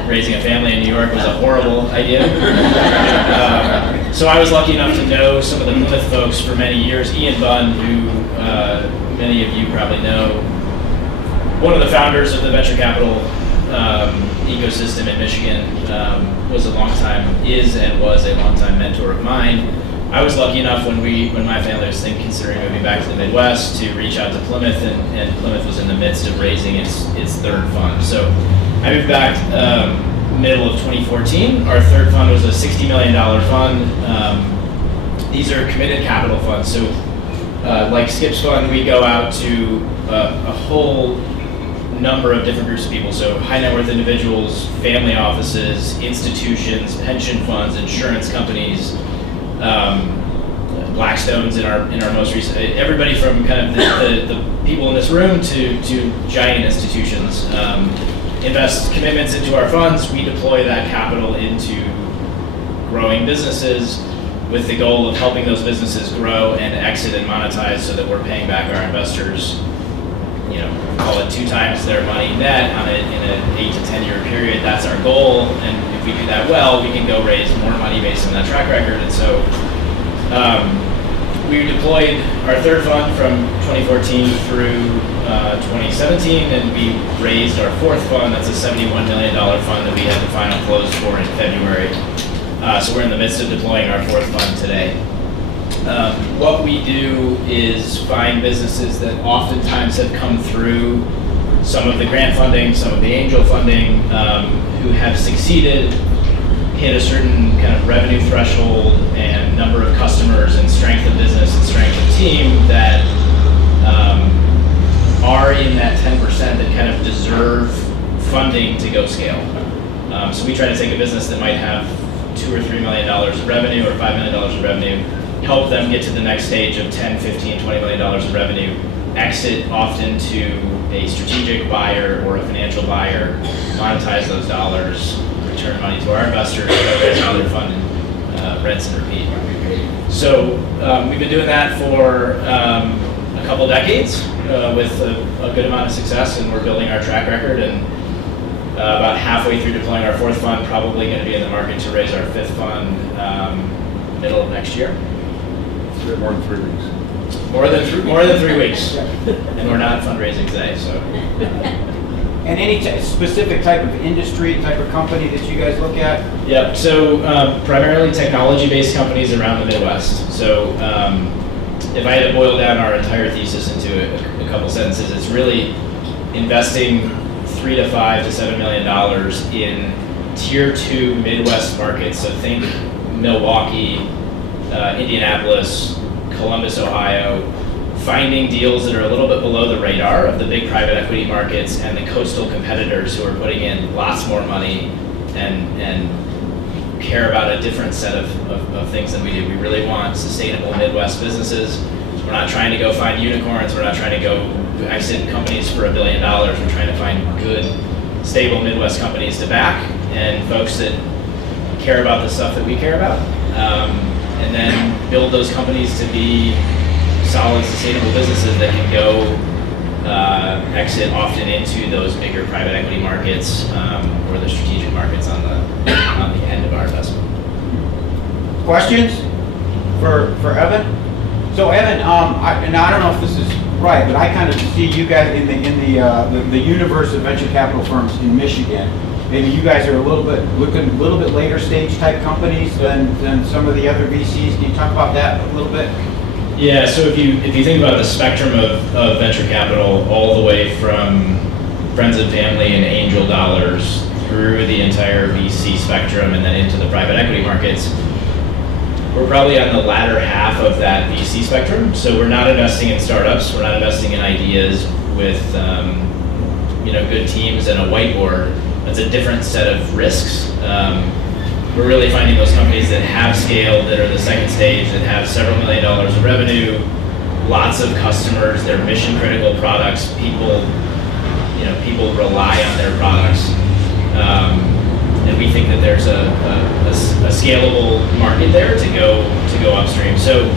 raising a family in New York was a horrible idea. So I was lucky enough to know some of the Plymouth folks for many years. Ian Bunn, who many of you probably know, one of the founders of the venture capital ecosystem in Michigan, is and was a longtime mentor of mine. I was lucky enough when my family was considering moving back to the Midwest to reach out to Plymouth, and Plymouth was in the midst of raising its third fund. So I moved back middle of 2014. Our third fund was a $60 million fund. These are committed capital funds. So like Skip's fund, we go out to a whole number of different groups of people. So high net worth individuals, family offices, institutions, pension funds, insurance companies, Blackstones in our most recent, everybody from kind of the people in this room to giant institutions invest commitments into our funds. We deploy that capital into growing businesses with the goal of helping those businesses grow and exit and monetize so that we're paying back our investors, call it 2 times their money net in an 8 to 10 year period. That's our goal, and if we do that well, we can go raise more money based on that track record. And so we deployed our third fund from 2014 through 2017, and we raised our fourth fund. That's a $71 million fund that we had the final close for in February. So we're in the midst of deploying our fourth fund today. What we do is find businesses that oftentimes have come through some of the grant funding, some of the angel funding, who have succeeded, hit a certain kind of revenue threshold and number of customers and strength of business and strength of team that are in that 10% that kind of deserve funding to go scale. So we try to take a business that might have $2 or $3 million of revenue or $5 million of revenue, help them get to the next stage of $10, $15, $20 million of revenue, exit often to a strategic buyer or a financial buyer, monetize those dollars, return money to our investors, that's how they're funded, rinse and repeat. So we've been doing that for a couple decades with a good amount of success, and we're building our track record, and about halfway through deploying our fourth fund, probably going to be in the market to raise our fifth fund middle of next year. More than 3 weeks. More than 3 weeks, and we're not fundraising today. So. And any specific type of industry, type of company that you guys look at? Yep. So primarily technology-based companies around the Midwest. So if I had to boil down our entire thesis into a couple sentences, it's really investing $3 to $5 to $7 million in tier 2 Midwest markets. So think Milwaukee, Indianapolis, Columbus, Ohio, finding deals that are a little bit below the radar of the big private equity markets and the coastal competitors who are putting in lots more money and care about a different set of things than we do. We really want sustainable Midwest businesses. We're not trying to go find unicorns. We're not trying to go exit companies for $1 billion. We're trying to find good, stable Midwest companies to back and folks that care about the stuff that we care about. And then build those companies to be solid, sustainable businesses that can go exit often into those bigger private equity markets or the strategic markets on the end of our investment. Questions for Evan? So Evan, I don't know if this is right, but I kind of see you guys in the universe of venture capital firms in Michigan. Maybe you guys are looking a little bit later stage type companies than some of the other VCs. Can you talk about that a little bit? Yeah, so if you think about the spectrum of venture capital, all the way from friends and family and angel dollars through the entire VC spectrum and then into the private equity markets, we're probably on the latter half of that VC spectrum. So we're not investing in startups, we're not investing in ideas with good teams and a whiteboard. That's a different set of risks. We're really finding those companies that have scaled, that are the second stage, that have several $1 million of revenue, lots of customers, they're mission critical products, people rely on their products. And we think that there's a scalable market there to go upstream. So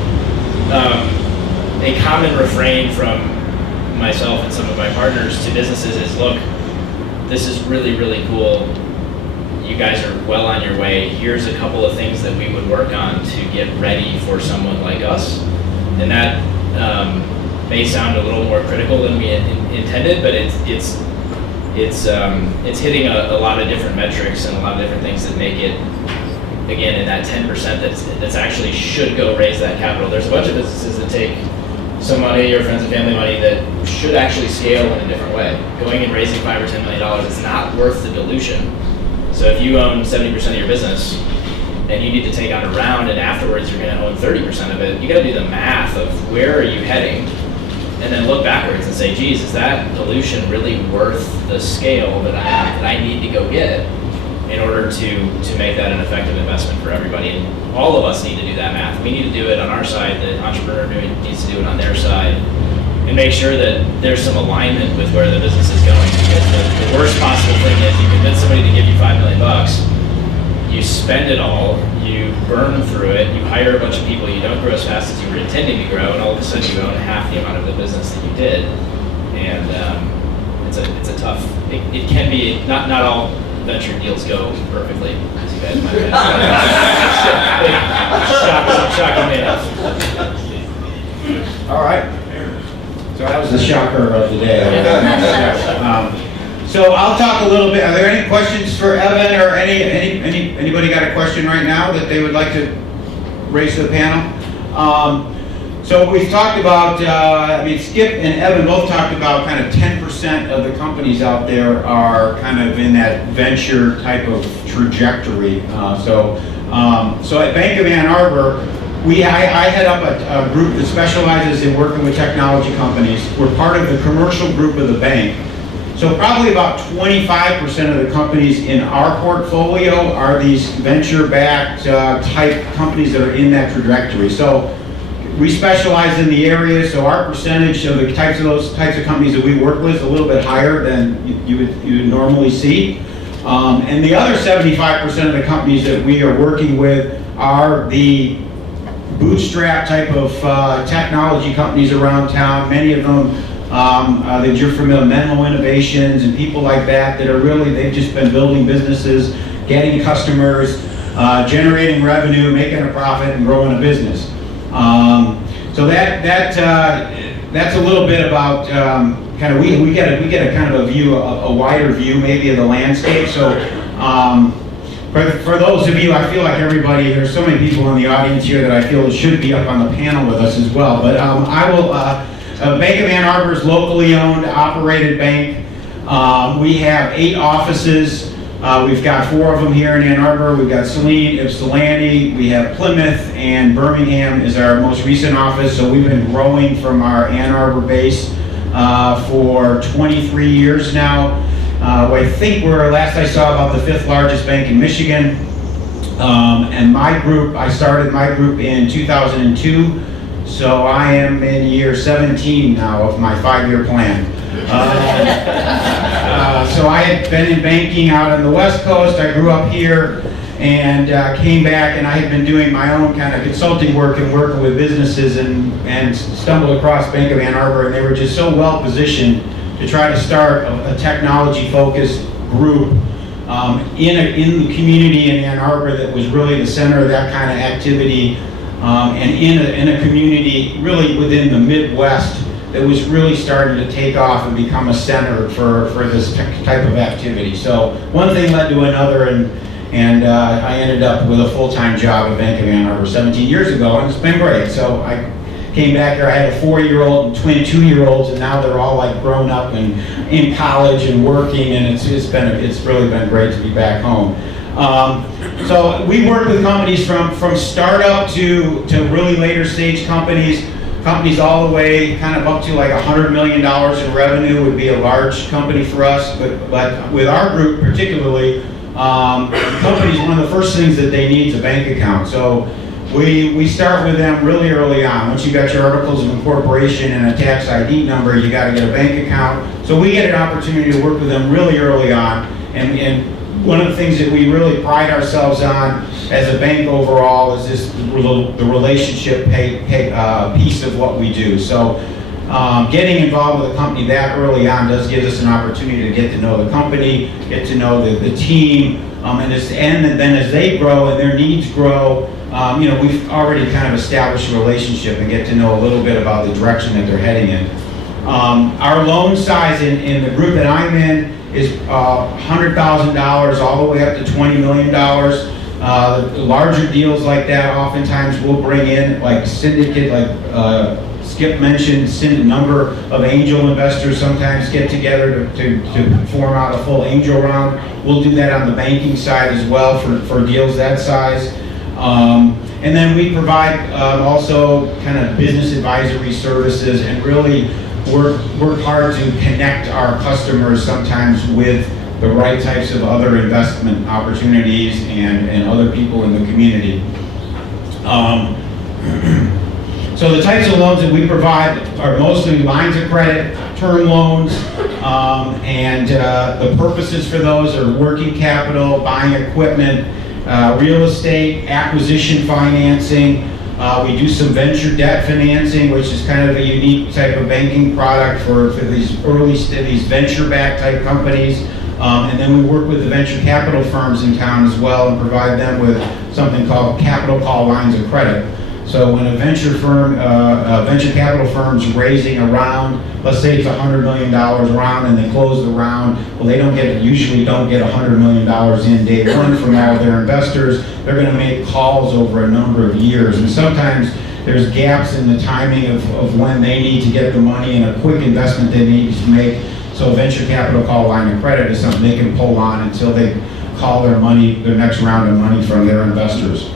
a common refrain from myself and some of my partners to businesses is, look, this is really, really cool. You guys are well on your way. Here's a couple of things that we would work on to get ready for someone like us. And that may sound a little more critical than we intended, but it's hitting a lot of different metrics and a lot of different things that make it, again, in that 10% that's actually should go raise that capital. There's a bunch of businesses that take some money or friends and family money that should actually scale in a different way. Going and raising $5 or $10 million is not worth the dilution. So if you own 70% of your business and you need to take on a round and afterwards you're going to own 30% of it, you got to do the math of where are you heading and then look backwards and say, geez, is that dilution really worth the scale that I need to go get in order to make that an effective investment for everybody? And all of us need to do that math. We need to do it on our side, the entrepreneur needs to do it on their side, and make sure that there's some alignment with where the business is going. Because the worst possible thing is you convince somebody to give you $5 million, you spend it all, you burn through it, you hire a bunch of people, you don't grow as fast as you were intending to grow, and all of a sudden you own half the amount of the business that you did. And it's a tough, it can be, not all venture deals go perfectly, as you guys might imagine. Shocking. All right. So that was the shocker of the day. So I'll talk a little bit. Are there any questions for Evan or anybody got a question right now that they would like to raise to the panel? So we've talked about, Skip and Evan both talked about kind of 10% of the companies out there are kind of in that venture type of trajectory. So at Bank of Ann Arbor, I head up a group that specializes in working with technology companies. We're part of the commercial group of the bank. So probably about 25% of the companies in our portfolio are these venture-backed type companies that are in that trajectory. So we specialize in the area, so our percentage of the those types of companies that we work with is a little bit higher than you would normally see. And the other 75% of the companies that we are working with are the bootstrap type of technology companies around town. Many of them that you're familiar with, Menlo Innovations and people like that are really, they've just been building businesses, getting customers, generating revenue, making a profit, and growing a business. So that's a little bit about kind of we get a kind of a view, a wider view maybe of the landscape. So for those of you, I feel like everybody, there's so many people in the audience here that I feel should be up on the panel with us as well. But I will. Bank of Ann Arbor is locally owned, operated bank. We have 8 offices. We've got 4 of them here in Ann Arbor. We've got Saline, Ypsilanti, we have Plymouth, and Birmingham is our most recent office. So we've been growing from our Ann Arbor base for 23 years now. I think we're, last I saw, about the 5th largest bank in Michigan. And my group, I started my group in 2002. So I am in year 17 now of my 5-year plan. So I had been in banking out on the West Coast. I grew up here and came back, and I had been doing my own kind of consulting work and working with businesses and stumbled across Bank of Ann Arbor, and they were just so well positioned to try to start a technology-focused group in the community in Ann Arbor that was really the center of that kind of activity. And in a community really within the Midwest that was really starting to take off and become a center for this type of activity. So one thing led to another, and I ended up with a full-time job at Bank of Ann Arbor 17 years ago, and it's been great. So I came back here, I had a 4-year-old and twin 2-year-olds, and now they're all like grown up and in college and working, and it's really been great to be back home. So we work with companies from startup to really later stage companies all the way kind of up to like $100 million in revenue would be a large company for us. But with our group particularly, companies, one of the first things that they need is a bank account. So we start with them really early on. Once you got your articles of incorporation and a tax ID number, you got to get a bank account. So we get an opportunity to work with them really early on. And one of the things that we really pride ourselves on as a bank overall is the relationship piece of what we do. So getting involved with a company that early on does give us an opportunity to get to know the company, get to know the team, and then as they grow and their needs grow, we've already kind of established a relationship and get to know a little bit about the direction that they're heading in. Our loan size in the group that I'm in is $100,000 all the way up to $20 million. Larger deals like that oftentimes we'll bring in like syndicate, like Skip mentioned, a number of angel investors sometimes get together to form out a full angel round. We'll do that on the banking side as well for deals that size. And then we provide also kind of business advisory services and really work hard to connect our customers sometimes with the right types of other investment opportunities and other people in the community. So the types of loans that we provide are mostly lines of credit, term loans, and the purposes for those are working capital, buying equipment, real estate, acquisition financing. We do some venture debt financing, which is kind of a unique type of banking product for these these venture-backed type companies. And then we work with the venture capital firms in town as well and provide them with something called capital call lines of credit. So when a venture capital firm's raising a round, let's say it's $100 million round and they close the round, well, they usually don't get $100 million in day one from all their investors. They're going to make calls over a number of years. And sometimes there's gaps in the timing of when they need to get the money and a quick investment they need to make. So a venture capital call line of credit is something they can pull on until they call their next round of money from their investors.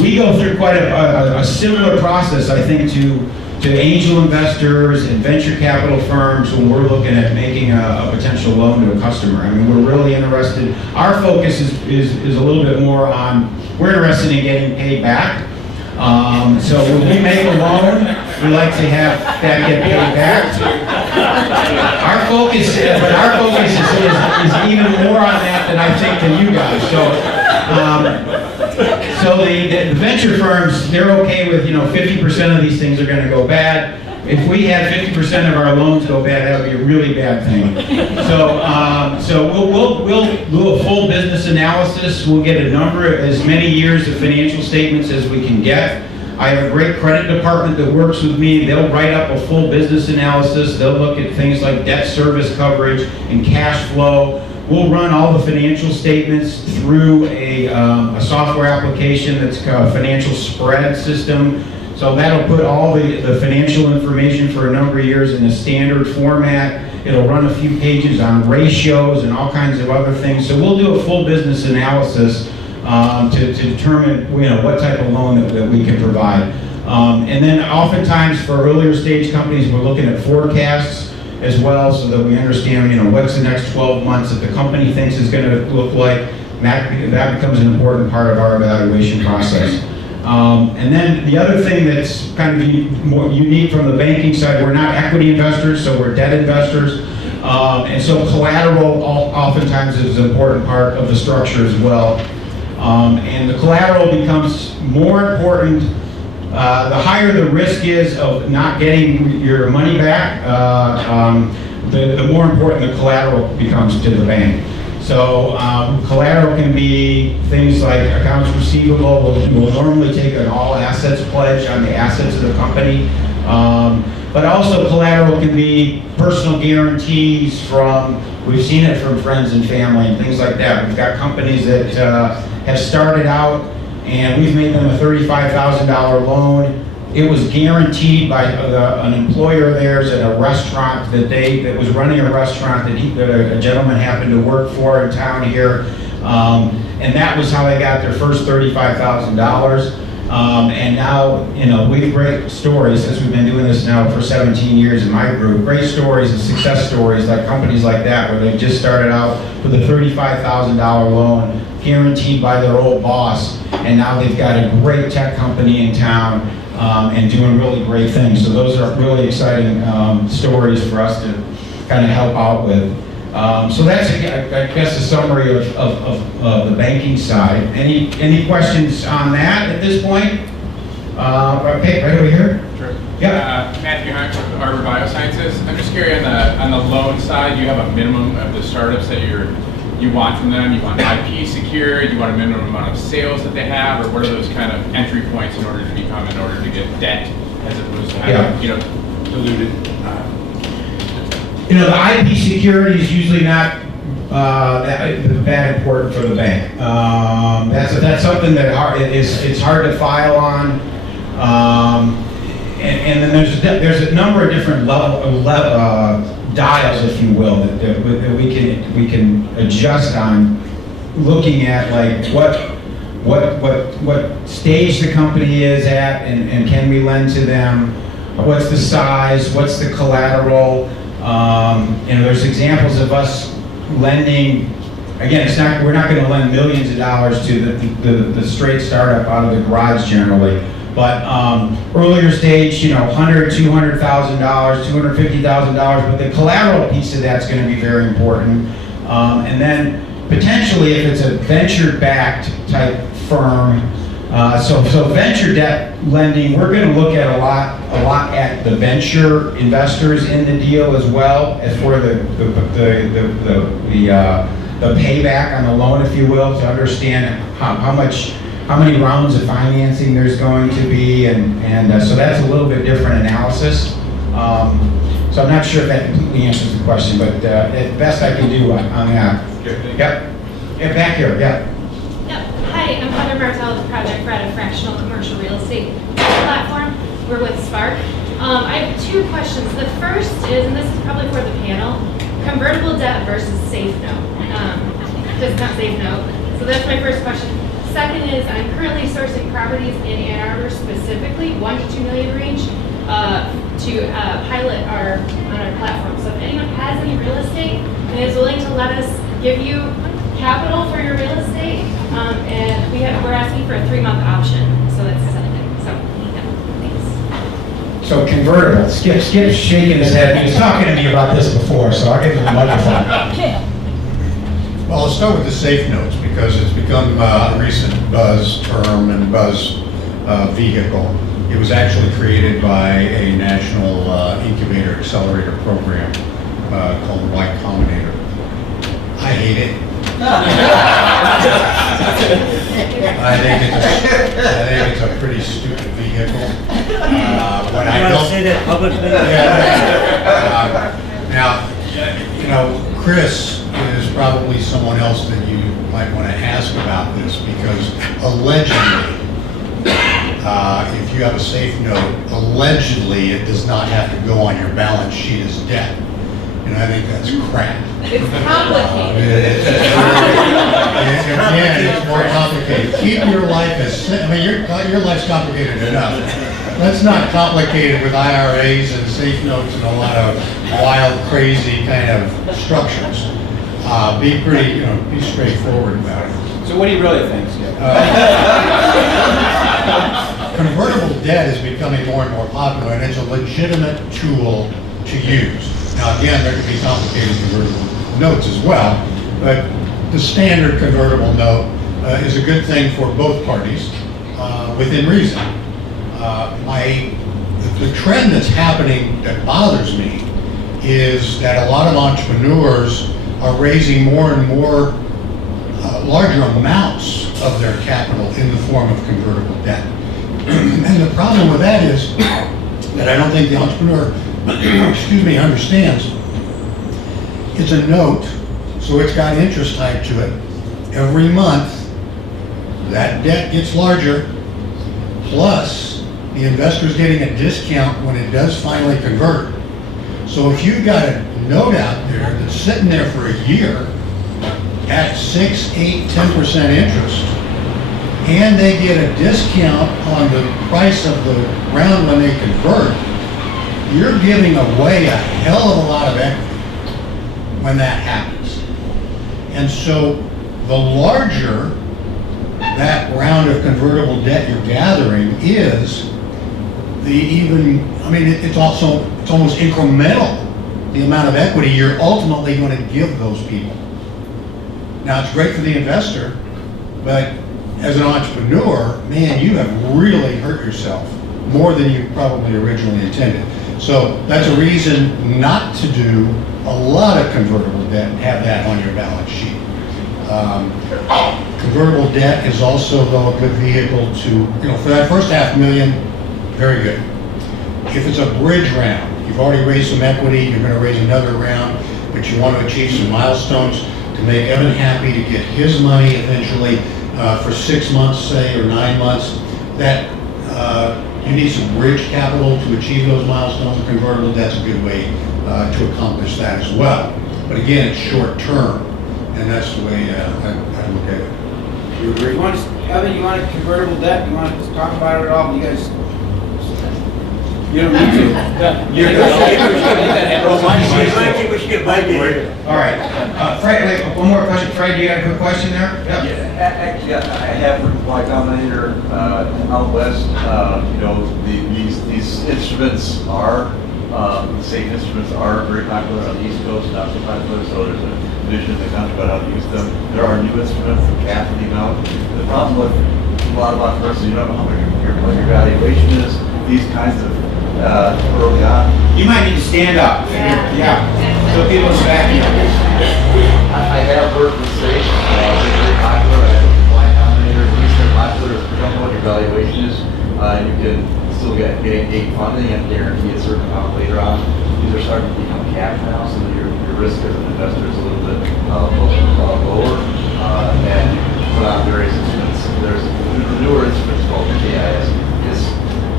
We go through quite a similar process, I think, to angel investors and venture capital firms when we're looking at making a potential loan to a customer. I mean, we're really interested. Our focus is a little bit more on, we're interested in getting paid back. So when we make a loan, we like to have that get paid back. Our focus is even more on that than I think than you guys. So the venture firms, they're okay with 50% of these things are going to go bad. If we had 50% of our loans go bad, that would be a really bad thing. So we'll do a full business analysis. We'll get as many years of financial statements as we can get. I have a great credit department that works with me. They'll write up a full business analysis. They'll look at things like debt service coverage and cash flow. We'll run all the financial statements through a software application that's called a financial spread system. So that'll put all the financial information for a number of years in a standard format. It'll run a few pages on ratios and all kinds of other things. So we'll do a full business analysis to determine what type of loan that we can provide. And then oftentimes for earlier stage companies, we're looking at forecasts as well, so that we understand what's the next 12 months that the company thinks is going to look like. That becomes an important part of our evaluation process. And then the other thing that's kind of more unique from the banking side, we're not equity investors, so we're debt investors. And so collateral oftentimes is an important part of the structure as well. And the collateral becomes more important the higher the risk is of not getting your money back, the more important the collateral becomes to the bank. So collateral can be things like accounts receivable. We'll normally take an all assets pledge on the assets of the company. But also collateral can be personal guarantees we've seen it from friends and family and things like that. We've got companies that have started out and we've made them a $35,000 loan. It was guaranteed by an employer of theirs at a restaurant that was running a restaurant that a gentleman happened to work for in town here. And that was how they got their first $35,000. And now, we have great stories, since we've been doing this now for 17 years in my group, great stories and success stories like companies like that where they just started out with a $35,000 loan guaranteed by their old boss, and now they've got a great tech company in town and doing really great things. So those are really exciting stories for us to kind of help out with. So that's, I guess, a summary of the banking side. Any questions on that at this point? Okay, right over here. Sure. Yeah. Matthew Hunt with Arbor Biosciences. I'm just curious on the loan side, you have a minimum of the startups that you want from them? You want IP secured? You want a minimum amount of sales that they have? Or what are those kind of entry points in order to get debt as opposed to diluted? The IP security is usually not that important for the bank. That's something that it's hard to file on. And then there's a number of different dials, if you will, that we can adjust on, looking at like what stage the company is at, and can we lend to them? What's the size? What's the collateral? There's examples of us lending. Again, we're not going to lend millions of dollars to the straight startup out of the garage generally. But earlier stage, $100,000, $200,000, $250,000, but the collateral piece of that's going to be very important. And then potentially, if it's a venture-backed type firm, so venture debt lending, we're going to look at a lot at the venture investors in the deal as well as for the payback on the loan, if you will, to understand how many rounds of financing there's going to be, and so that's a little bit different analysis. So I'm not sure if that completely answers the question, but the best I can do on that. Yep. Yeah, back here, yeah. Yep. Hi, I'm Heather Martell with Project Fred, a fractional commercial real estate platform. We're with Spark. I have two questions. The first is, and this is probably for the panel, convertible debt versus safe note. discount safe note. So that's my first question. Second is, I'm currently sourcing properties in Ann Arbor specifically, 1 to 2 million range, to pilot on our platform. So if anyone has any real estate and is willing to let us give you capital for your real estate, and we're asking for a 3-month option. So that's the second thing. So yeah, thanks. So convertible. Skip's shaking his head. He was talking to me about this before, so I'll give him the microphone. Well, let's start with the safe notes because it's become a recent buzz term and buzz vehicle. It was actually created by a national incubator accelerator program called the Y Combinator. I hate it. I think it's a pretty stupid vehicle. When I don't say that publicly. Now, Kris is probably someone else that you might want to ask about this because allegedly, if you have a safe note, allegedly it does not have to go on your balance sheet as debt. And I think that's crap. It's complicated. It's more complicated. Keep your life as, your life's complicated enough. That's not complicated with IRAs and safe notes and a lot of wild, crazy kind of structures. Be pretty, be straightforward about it. So what do you really think, Skip? Convertible debt is becoming more and more popular, and it's a legitimate tool to use. Now, again, there can be complicated convertible notes as well, but the standard convertible note is a good thing for both parties within reason. The trend that's happening that bothers me is that a lot of entrepreneurs are raising more and more larger amounts of their capital in the form of convertible debt. And the problem with that is that I don't think the entrepreneur understands. It's a note, so it's got interest tied to it. Every month, that debt gets larger, plus the investor's getting a discount when it does finally convert. So if you've got a note out there that's sitting there for a year at 6, 8, 10% interest, and they get a discount on the price of the round when they convert, you're giving away a hell of a lot of equity when that happens. And so the larger that round of convertible debt you're gathering is, it's almost incremental, the amount of equity you're ultimately going to give those people. Now, it's great for the investor, but as an entrepreneur, man, you have really hurt yourself more than you probably originally intended. So that's a reason not to do a lot of convertible debt and have that on your balance sheet. Convertible debt is also, though, a good vehicle to, for that first $500,000, very good. If it's a bridge round, you've already raised some equity, you're going to raise another round, but you want to achieve some milestones to make Evan happy to get his money eventually for 6 months, say, or 9 months, that you need some bridge capital to achieve those milestones. Convertible debt's a good way to accomplish that as well. But again, it's short term, and that's the way I look at it. You agree? Evan, you want a convertible debt? You want to talk about it at all? You guys? You don't need to. All right. Fred, one more question. Fred, you got a good question there? Yep. Yeah, actually, I have Y Combinator out west. These instruments are safe instruments are very popular on the East Coast, not so popular. So there's a division in the country about how to use them. There are new instruments that cap the amount. The problem with a lot of entrepreneurs is you don't know what your valuation is. These kinds of early on. You might need to stand up. Yeah. So people in the back. I have worked with safe. They're very popular. I have a Y Combinator. These are popular. If you don't know what your valuation is, you can still get gate funding and guarantee a certain amount later on. These are starting to become capped now, so that your risk as an investor is a little bit lower. And you can put on various instruments. There's newer instruments called KIS.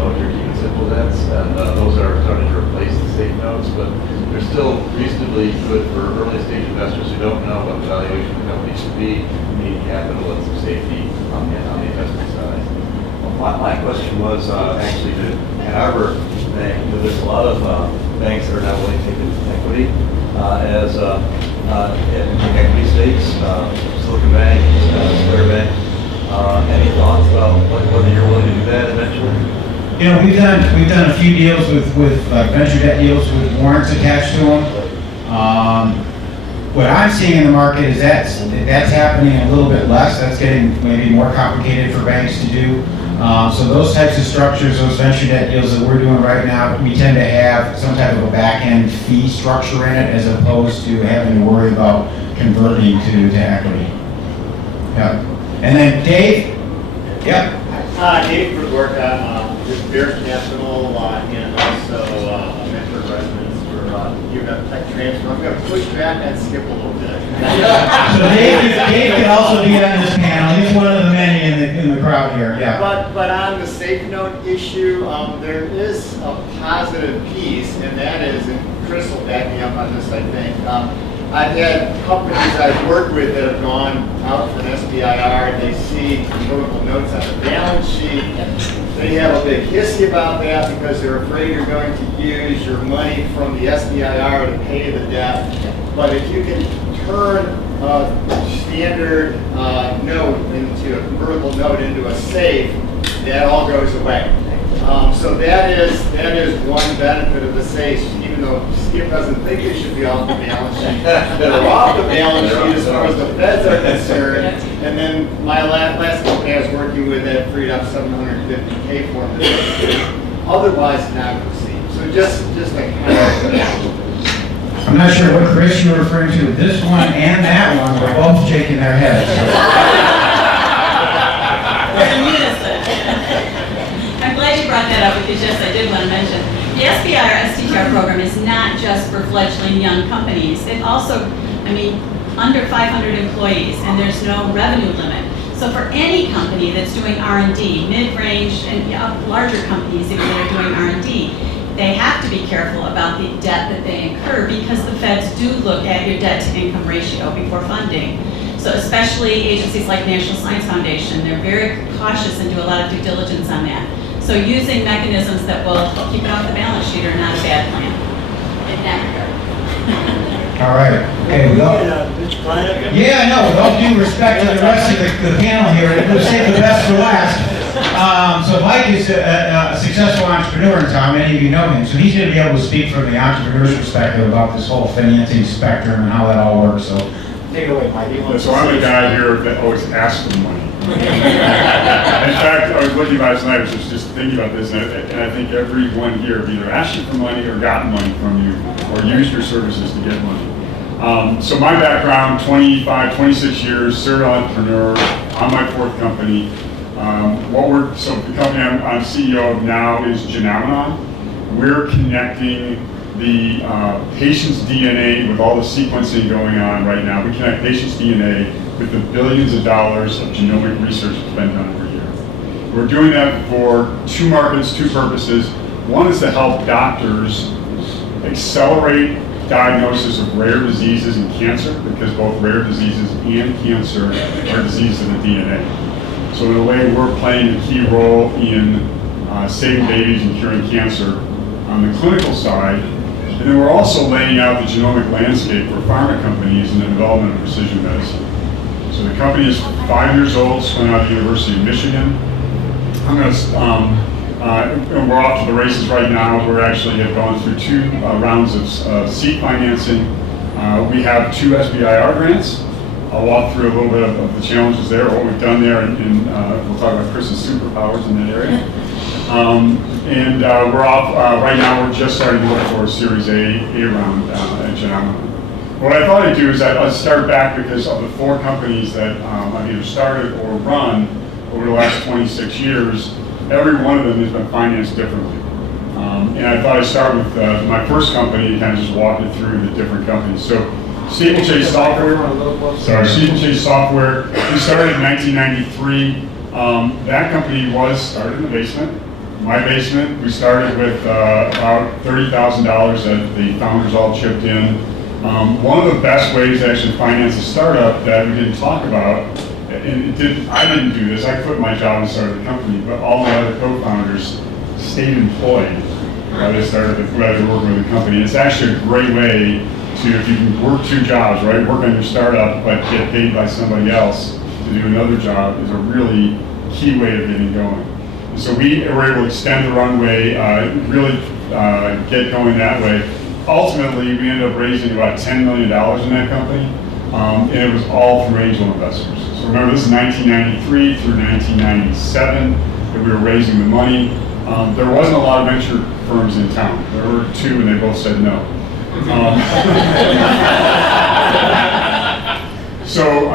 Your keep it simple debts, and those are starting to replace the safe notes, but they're still reasonably good for early stage investors who don't know what the valuation of the company should be need capital and some safety on the investment side. Well, my question was actually to Ann Arbor Bank. You know, there's a lot of banks that are not willing to take equity as equity stakes. Silicon Bank, Square Bank. Any thoughts about whether you're willing to do that eventually? You know, we've done a few deals with venture debt deals with warrants attached to them. What I'm seeing in the market is that's happening a little bit less. That's getting maybe more complicated for banks to do. So those types of structures, those venture debt deals that we're doing right now, we tend to have some type of a back-end fee structure in it as opposed to having to worry about converting to equity. Yeah. And then Dave? Yep. Dave Bergmann, with Bear Capital, and also a mentor residence for UF Tech Transfer. I'm going to push back and skip a little bit. So Dave can also be on this panel. He's one of the many in the crowd here. Yeah. But on the safe note issue, there is a positive piece, and that is, and Kris will back me up on this, I think. I've had companies I've worked with that have gone out for an SBIR and they see convertible notes on the balance sheet. They have a big hissy about that because they're afraid you're going to use your money from the SBIR to pay the debt. But if you can turn a standard note into a convertible note into a safe, that all goes away. So that is one benefit of the safe, even though Skip doesn't think it should be off the balance sheet. They're off the balance sheet as far as the feds are concerned. And then my last company I was working with had freed up $750K for them. Otherwise not received. So just a kind of. I'm not sure what Kris you're referring to. This one and that one were both shaking their heads. I'm glad you brought that up because yes, I did want to mention the SBIR STTR program is not just for fledgling young companies. It also, under 500 employees, and there's no revenue limit. So for any company that's doing R&D, mid-range and larger companies even that are doing R&D, they have to be careful about the debt that they incur because the feds do look at your debt to income ratio before funding. So especially agencies like National Science Foundation, they're very cautious and do a lot of due diligence on that. So using mechanisms that will keep it off the balance sheet are not a bad plan in that regard. All right. Okay, yeah, no, with all due respect to the rest of the panel here, we'll save the best for last. So Mike is a successful entrepreneur in town. Many of you know him. So he's going to be able to speak from the entrepreneur's perspective about this whole financing spectrum and how that all works. So take it away, Mike. So I'm the guy here that always asks for money. In fact, I was looking last night, I was just thinking about this, and I think everyone here have either asked you for money or gotten money from you, or used your services to get money. So my background, 26 years, serial entrepreneur, on my fourth company. So the company I'm CEO of now is Genomenon. We're connecting the patient's DNA with all the sequencing going on right now. We connect patient's DNA with the billions of dollars of genomic research that's been done every year. We're doing that for two markets, two purposes. One is to help doctors accelerate diagnosis of rare diseases and cancer, because both rare diseases and cancer are diseases of the DNA. So in a way, we're playing a key role in saving babies and curing cancer on the clinical side. And then we're also laying out the genomic landscape for pharma companies in the development of precision medicine. So the company is 5 years old, spun out of the University of Michigan. And we're off to the races right now. We actually have gone through 2 rounds of seed financing. We have 2 SBIR grants. I'll walk through a little bit of the challenges there, what we've done there, and we'll talk about Kris's superpowers in that area. And we're off, right now we're just starting to look for a Series A round at Genomenon. What I thought I'd do is I'd start back because of the 4 companies that I've either started or run over the last 26 years, every one of them has been financed differently. And I thought I'd start with my first company and kind of just walk you through the different companies. So Steeplechase Software, Steeplechase Software, we started in 1993. That company was started in the basement. My basement, we started with about $30,000 that the founders all chipped in. One of the best ways to actually finance a startup that we didn't talk about, and I didn't do this, I quit my job and started a company, but all my other co-founders stayed employed while they were working with the company. It's actually a great way to, if you can work 2 jobs, right, work on your startup, but get paid by somebody else to do another job, is a really key way of getting going. And so we were able to extend the runway, really get going that way. Ultimately, we ended up raising about $10 million in that company, and it was all through angel investors. So remember, this is 1993 through 1997 that we were raising the money. There wasn't a lot of venture firms in town. There were 2, and they both said no. So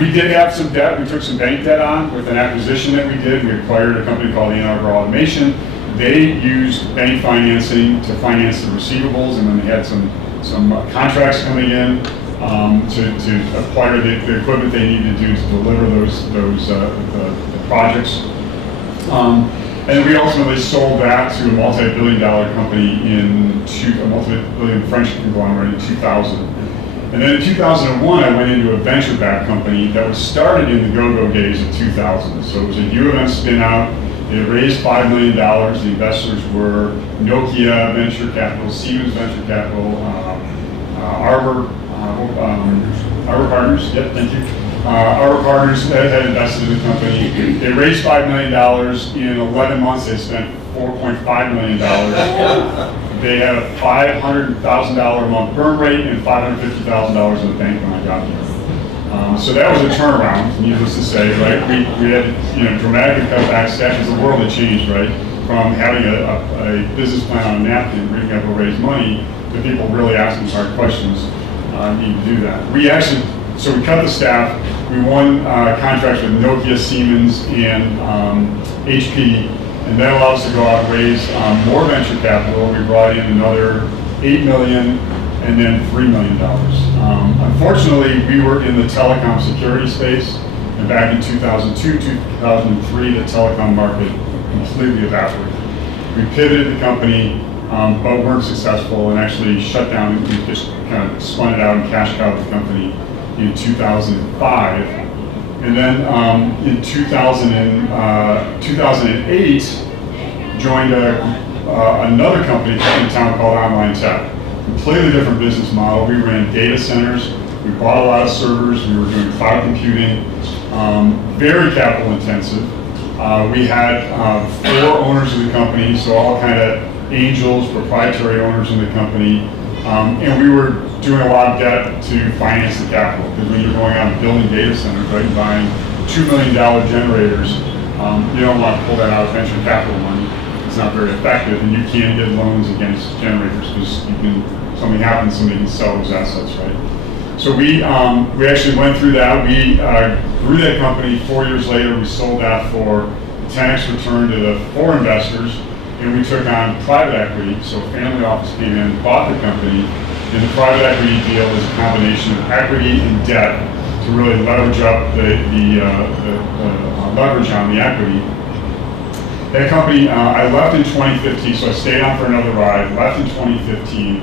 we did have some debt. We took some bank debt on with an acquisition that we did. We acquired a company called Arbor Automation. They used bank financing to finance the receivables, and then they had some contracts coming in to acquire the equipment they needed to do to deliver the projects. And we ultimately sold that to a multi-billion-dollar company a multi-billion French conglomerate in 2000. And then in 2001, I went into a venture-backed company that was started in the go-go days of 2000. So it was a U of M spin-out. It raised $5 million. The investors were Nokia Venture Capital, Siemens Venture Capital, Arbor Partners. Yep, thank you. Arbor Partners had invested in the company. They raised $5 million. In 11 months, they spent $4.5 million. They had a $500,000 a month burn rate and $550,000 in the bank when I got there. So that was a turnaround, needless to say, right? We had, dramatically cut back stats. The world had changed, right? From having a business plan on a napkin, reading up to raise money, to people really asking hard questions. Need to do that. So we cut the staff. We won contracts with Nokia, Siemens, and HP, and that allowed us to go out and raise more venture capital. We brought in another $8 million and then $3 million. Unfortunately, we were in the telecom security space, and back in 2002, 2003, the telecom market completely evaporated. We pivoted the company, but weren't successful, and actually shut down. We just kind of spun it out and cash cowed the company in 2005. And then in 2008, joined another company in town called Online Tech. Completely different business model. We ran data centers. We bought a lot of servers. We were doing cloud computing. Very capital intensive. We had 4 owners of the company, so all kind of angels, proprietary owners in the company. And we were doing a lot of debt to finance the capital, because when you're going out and building data centers, right, and buying $2 million generators, you don't want to pull that out of venture capital money. It's not very effective, and you can't get loans against generators because something happens, somebody can sell those assets, right? So we actually went through that. We grew that company. 4 years later, we sold that for 10x return to the 4 investors, and we took on private equity. So a family office came in and bought the company, and the private equity deal is a combination of equity and debt to really leverage up the leverage on the equity. That company, I left in 2015, so I stayed on for another ride, left in 2015.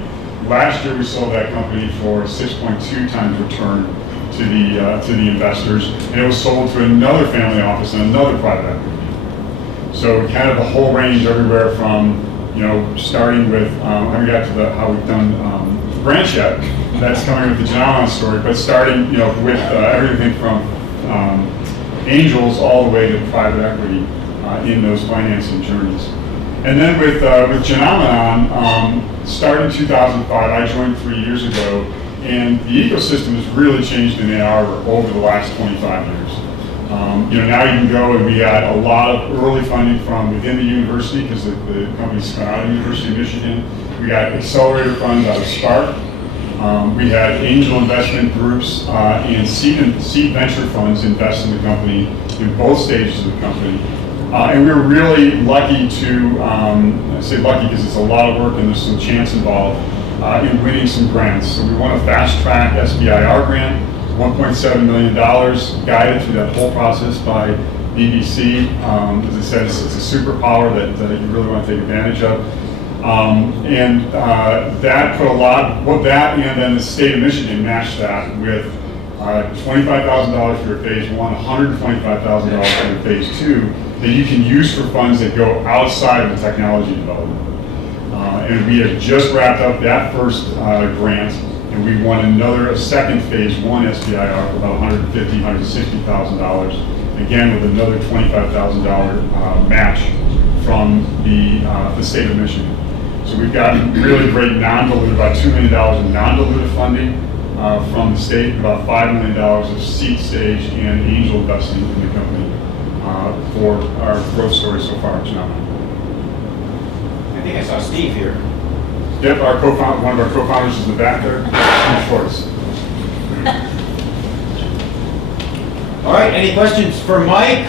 Last year we sold that company for 6.2 times return to the investors, and it was sold to another family office and another private equity. So kind of a whole range everywhere from, starting with, I haven't got to how we've done branch yet, that's coming with the Genomenon story, but starting, with everything from angels all the way to private equity in those financing journeys. And then with Genomenon, starting 2005, I joined 3 years ago, and the ecosystem has really changed in Ann Arbor over the last 25 years. Now you can go, and we had a lot of early funding from within the university, because the company spun out of the University of Michigan. We got accelerator funds out of Spark. We had angel investment groups and seed venture funds invest in the company in both stages of the company. And we were really lucky to, I say lucky because it's a lot of work and there's some chance involved, in winning some grants. So we won a fast track SBIR grant, $1.7 million, guided through that whole process by BBC. As I said, it's a superpower that you really want to take advantage of. That put a lot, well, that and then the state of Michigan matched that with $25,000 for phase one, $125,000 for phase two that you can use for funds that go outside of the technology development. And we have just wrapped up that first grant, and we won a second phase one SBIR for about $150,000, $160,000, again with another $25,000 match from the state of Michigan. So we've gotten really great non-dilutive, about $2 million in non-dilutive funding from the state, about $5 million of seed stage and angel investing in the company for our growth story so far, Genomenon. I think I saw Steve here. Yep, one of our co-founders is in the back there, Steve Schwartz. All right, any questions for Mike?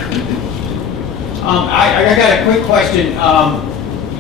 I got a quick question.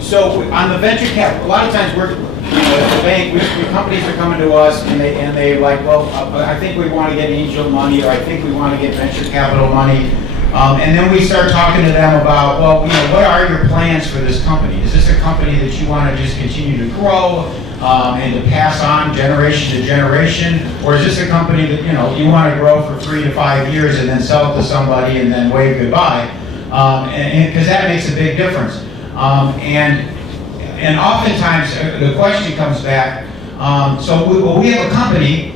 So on the venture capital, a lot of times we're, at the bank, companies are coming to us and they like, well, I think we want to get angel money, or I think we want to get venture capital money. And then we start talking to them about, well, what are your plans for this company? Is this a company that you want to just continue to grow and to pass on generation to generation? Or is this a company that, you want to grow for 3 to 5 years and then sell it to somebody and then wave goodbye? Because that makes a big difference. And oftentimes the question comes back, so we have a company,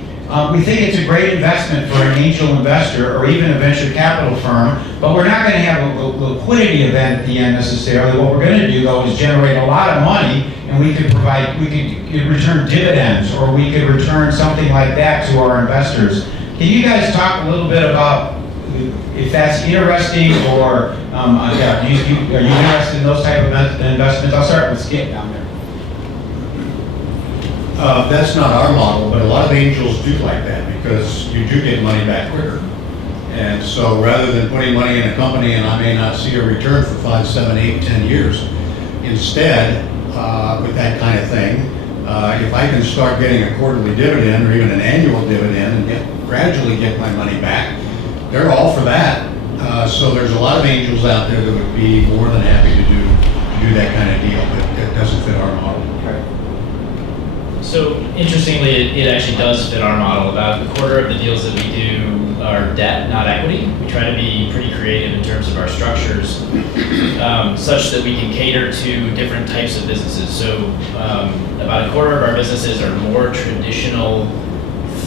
we think it's a great investment for an angel investor or even a venture capital firm, but we're not going to have a liquidity event at the end necessarily. What we're going to do though is generate a lot of money, and we could return dividends, or we could return something like that to our investors. Can you guys talk a little bit about if that's interesting, or are you interested in those type of investments? I'll start with Skip down there. That's not our model, but a lot of angels do like that because you do get money back quicker. And so rather than putting money in a company and I may not see a return for 5, 7, 8, 10 years, instead, with that kind of thing, if I can start getting a quarterly dividend or even an annual dividend and gradually get my money back, they're all for that. So there's a lot of angels out there that would be more than happy to do that kind of deal, but it doesn't fit our model. So interestingly, it actually does fit our model. About a quarter of the deals that we do are debt, not equity. We try to be pretty creative in terms of our structures, such that we can cater to different types of businesses. So about a quarter of our businesses are more traditional,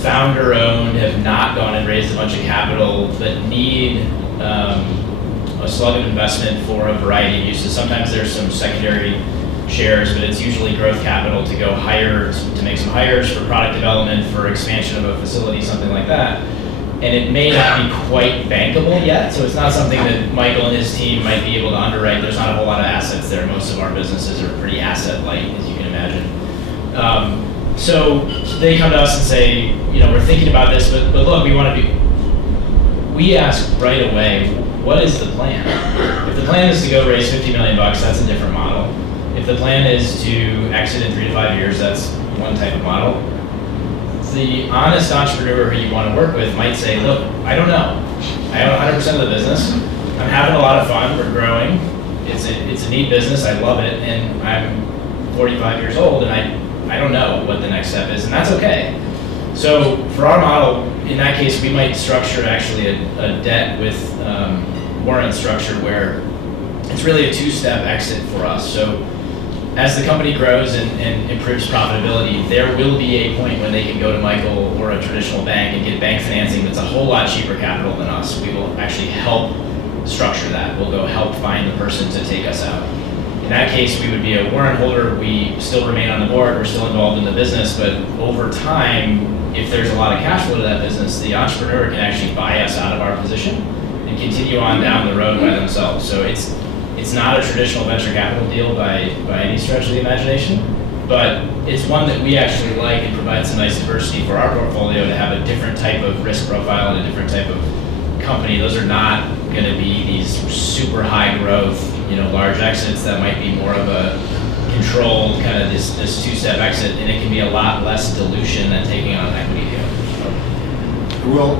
founder-owned, have not gone and raised a bunch of capital, but need a slug of investment for a variety of uses. Sometimes there's some secondary shares, but it's usually growth capital to go hire, to make some hires for product development, for expansion of a facility, something like that. And it may not be quite bankable yet, so it's not something that Michael and his team might be able to underwrite. There's not a whole lot of assets there. Most of our businesses are pretty asset light, as you can imagine. So they come to us and say, we're thinking about this, but look, we ask right away, what is the plan? If the plan is to go raise $50 million, that's a different model. If the plan is to exit in 3 to 5 years, that's one type of model. The honest entrepreneur who you want to work with might say, look, I don't know. I own 100% of the business. I'm having a lot of fun. We're growing. It's a neat business. I love it. And I'm 45 years old, and I don't know what the next step is, and that's okay. So for our model, in that case, we might structure actually a debt with warrant structure where it's really a 2-step exit for us. So as the company grows and improves profitability, there will be a point when they can go to Michael or a traditional bank and get bank financing that's a whole lot cheaper capital than us. We will actually help structure that. We'll go help find the person to take us out. In that case, we would be a warrant holder. We still remain on the board. We're still involved in the business, but over time, if there's a lot of cash flow to that business, the entrepreneur can actually buy us out of our position and continue on down the road by themselves. So it's not a traditional venture capital deal by any stretch of the imagination, but it's one that we actually like and provides some nice diversity for our portfolio to have a different type of risk profile and a different type of company. Those are not going to be these super high growth, large exits. That might be more of a controlled kind of this 2-step exit, and it can be a lot less dilution than taking on an equity deal. Well,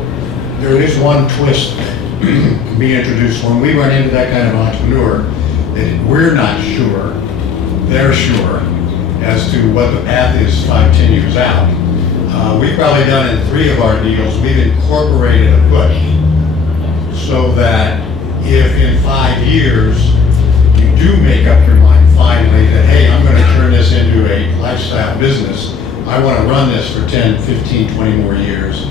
there is one twist that can be introduced when we run into that kind of entrepreneur that we're not sure, they're sure, as to what the path is 5-10 years out. We've probably done in 3 of our deals, we've incorporated a put so that if in 5 years you do make up your mind finally that, hey, I'm going to turn this into a lifestyle business, I want to run this for 10, 15, 20 more years,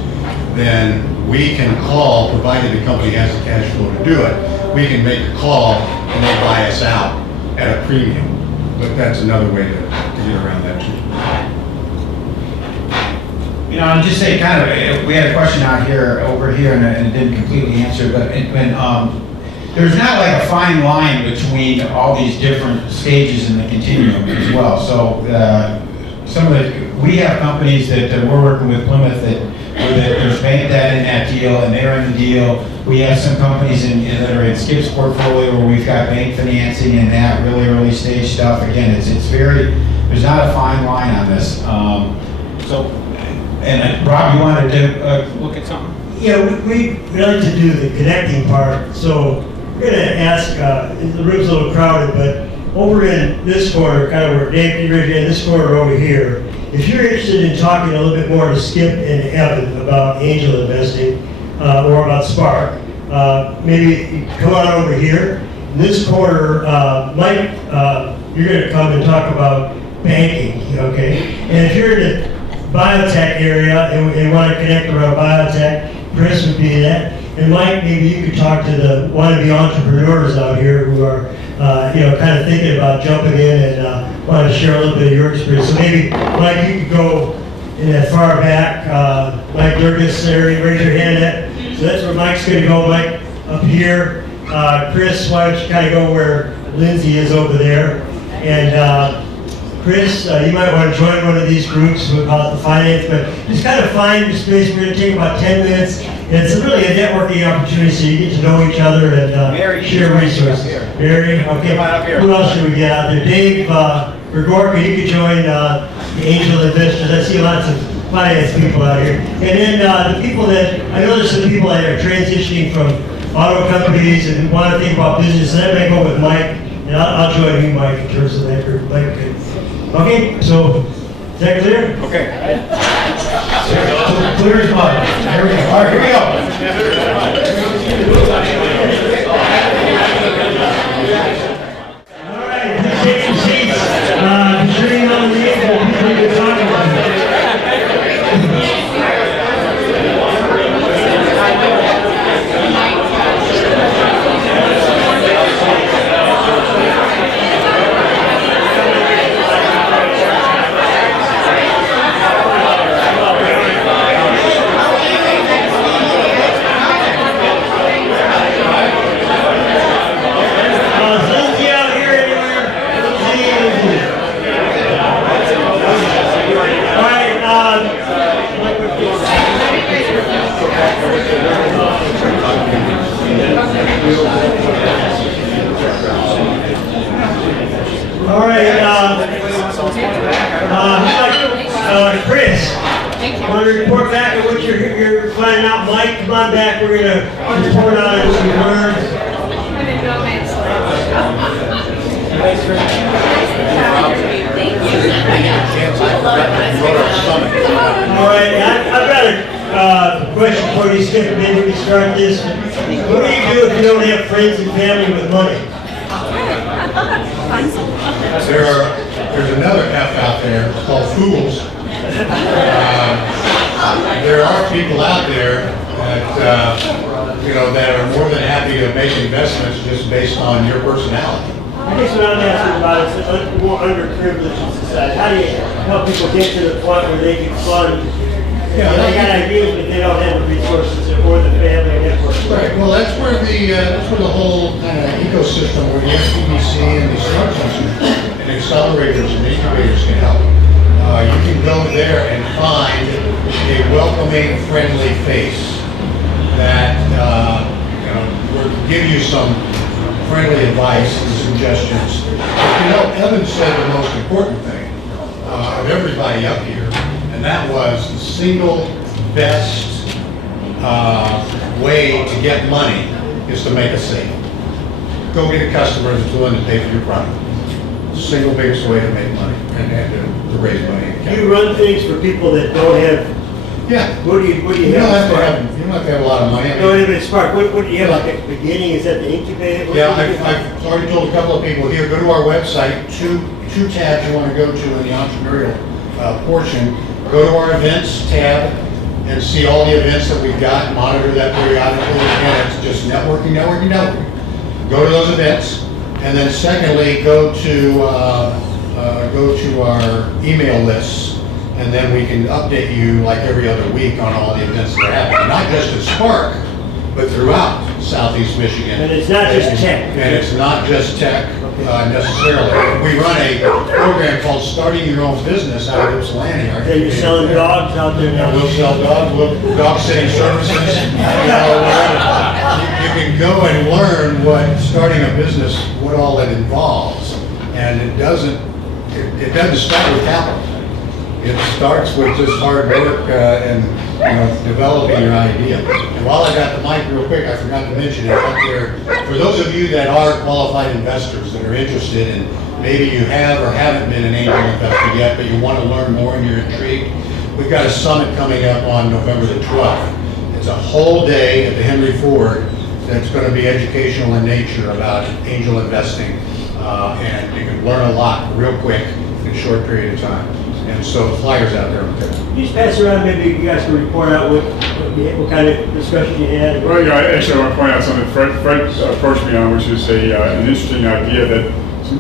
then we can call, provided the company has the cash flow to do it, we can make a call and they buy us out at a premium. But that's another way to get around that too. You know, I'll just say kind of, we had a question out here, over here, and it didn't completely answer, but there's not like a fine line between all these different stages in the continuum as well. So we have companies that we're working with Plymouth that there's bank debt in that deal and they're in the deal. We have some companies that are in Skip's portfolio where we've got bank financing and that really early stage stuff. Again, it's very, there's not a fine line on this. And Rob, you wanted to look at something? Yeah, we like to do the connecting part. So we're going to ask, the room's a little crowded, but over in this corner, kind of where Dave originated, in this corner over here, if you're interested in talking a little bit more to Skip and Evan about angel investing or about Spark, maybe you come on over here. In this corner, Mike, you're going to come and talk about banking, okay? And if you're in the biotech area and want to connect around biotech, Kris would be that. And Mike, maybe you could talk to the wannabe entrepreneurs out here who are, kind of thinking about jumping in and want to share a little bit of your experience. So maybe, Mike, you could go in that far back, Mike Durgis area, raise your hand at. So that's where Mike's going to go, Mike, up here. Kris, why don't you kind of go where Lindsay is over there. And Kris, you might want to join one of these groups about the finance, but just kind of find your space. We're going to take about 10 minutes. And it's really a networking opportunity, so you get to know each other and share resources. Mary, okay. Come on up here. Who else should we get out there? Dave, Gregorka, you could join the angel investors. I see lots of finance people out here. And then the people that, I know there's some people that are transitioning from auto companies and want to think about business, and that may go with Mike. And I'll join you, Mike, in terms of that group. Okay, so is that clear? Okay. Clear as mud. Here we go. All right, here we go. All right, please take some seats. Be sure you know the names of the people you're talking about. All right, Kris, want to report back on what you're finding out? Mike, come on back. We're going to report on what you learned. All right, I've got a question for you, Skip. Maybe we start this. What do you do if you don't have friends and family with money? There's another F out there called fools. There are people out there that, that are more than happy to make investments just based on your personality. I guess what I'm asking about is more underprivileged in society. How do you help people get to the point where they can fund? Yeah, they got ideas, but they don't have the resources or the family network. Right. Well, that's where the whole kind of ecosystem where the SBDC and the startups and accelerators and incubators can help. You can go there and find a welcoming, friendly face that will give you some friendly advice and suggestions. Evan said the most important thing of everybody up here, and that was the single best way to get money is to make a sale. Go get a customer that's willing to pay for your product. single biggest way to make money and to raise money. You run things for people that don't have. Yeah. What do you You don't have to have a lot of money. I mean, No, wait a minute, Spark. What do you have like at the beginning? Is that the incubator? Yeah, I've already told a couple of people here, go to our website, two tabs you want to go to in the entrepreneurial portion. Go to our events tab and see all the events that we've got, monitor that periodically. Again, it's just networking. Go to those events. And then secondly, go to our email lists. And then we can update you like every other week on all the events that are happening, not just at Spark, but throughout Southeast Michigan. And it's not just tech. And it's not just tech necessarily. We run a program called Starting Your Own Business out of Ypsilanti. And you're selling dogs out there now? We'll sell dogs, dog sitting services. You can go and learn what starting a business, what all that involves. And it doesn't start with capital. It starts with just hard work and developing your idea. And while I got the mic real quick, I forgot to mention it up there. For those of you that are qualified investors that are interested in, maybe you have or haven't been an angel investor yet, but you want to learn more and you're intrigued, we've got a summit coming up on November the 12th. It's a whole day at the Henry Ford that's going to be educational in nature about angel investing. And you can learn a lot real quick in a short period of time. And so the flyers out there. Can you just pass around, maybe you guys can report out what kind of discussion you had? Well, actually I want to point out something Fred approached me on, which is an interesting idea that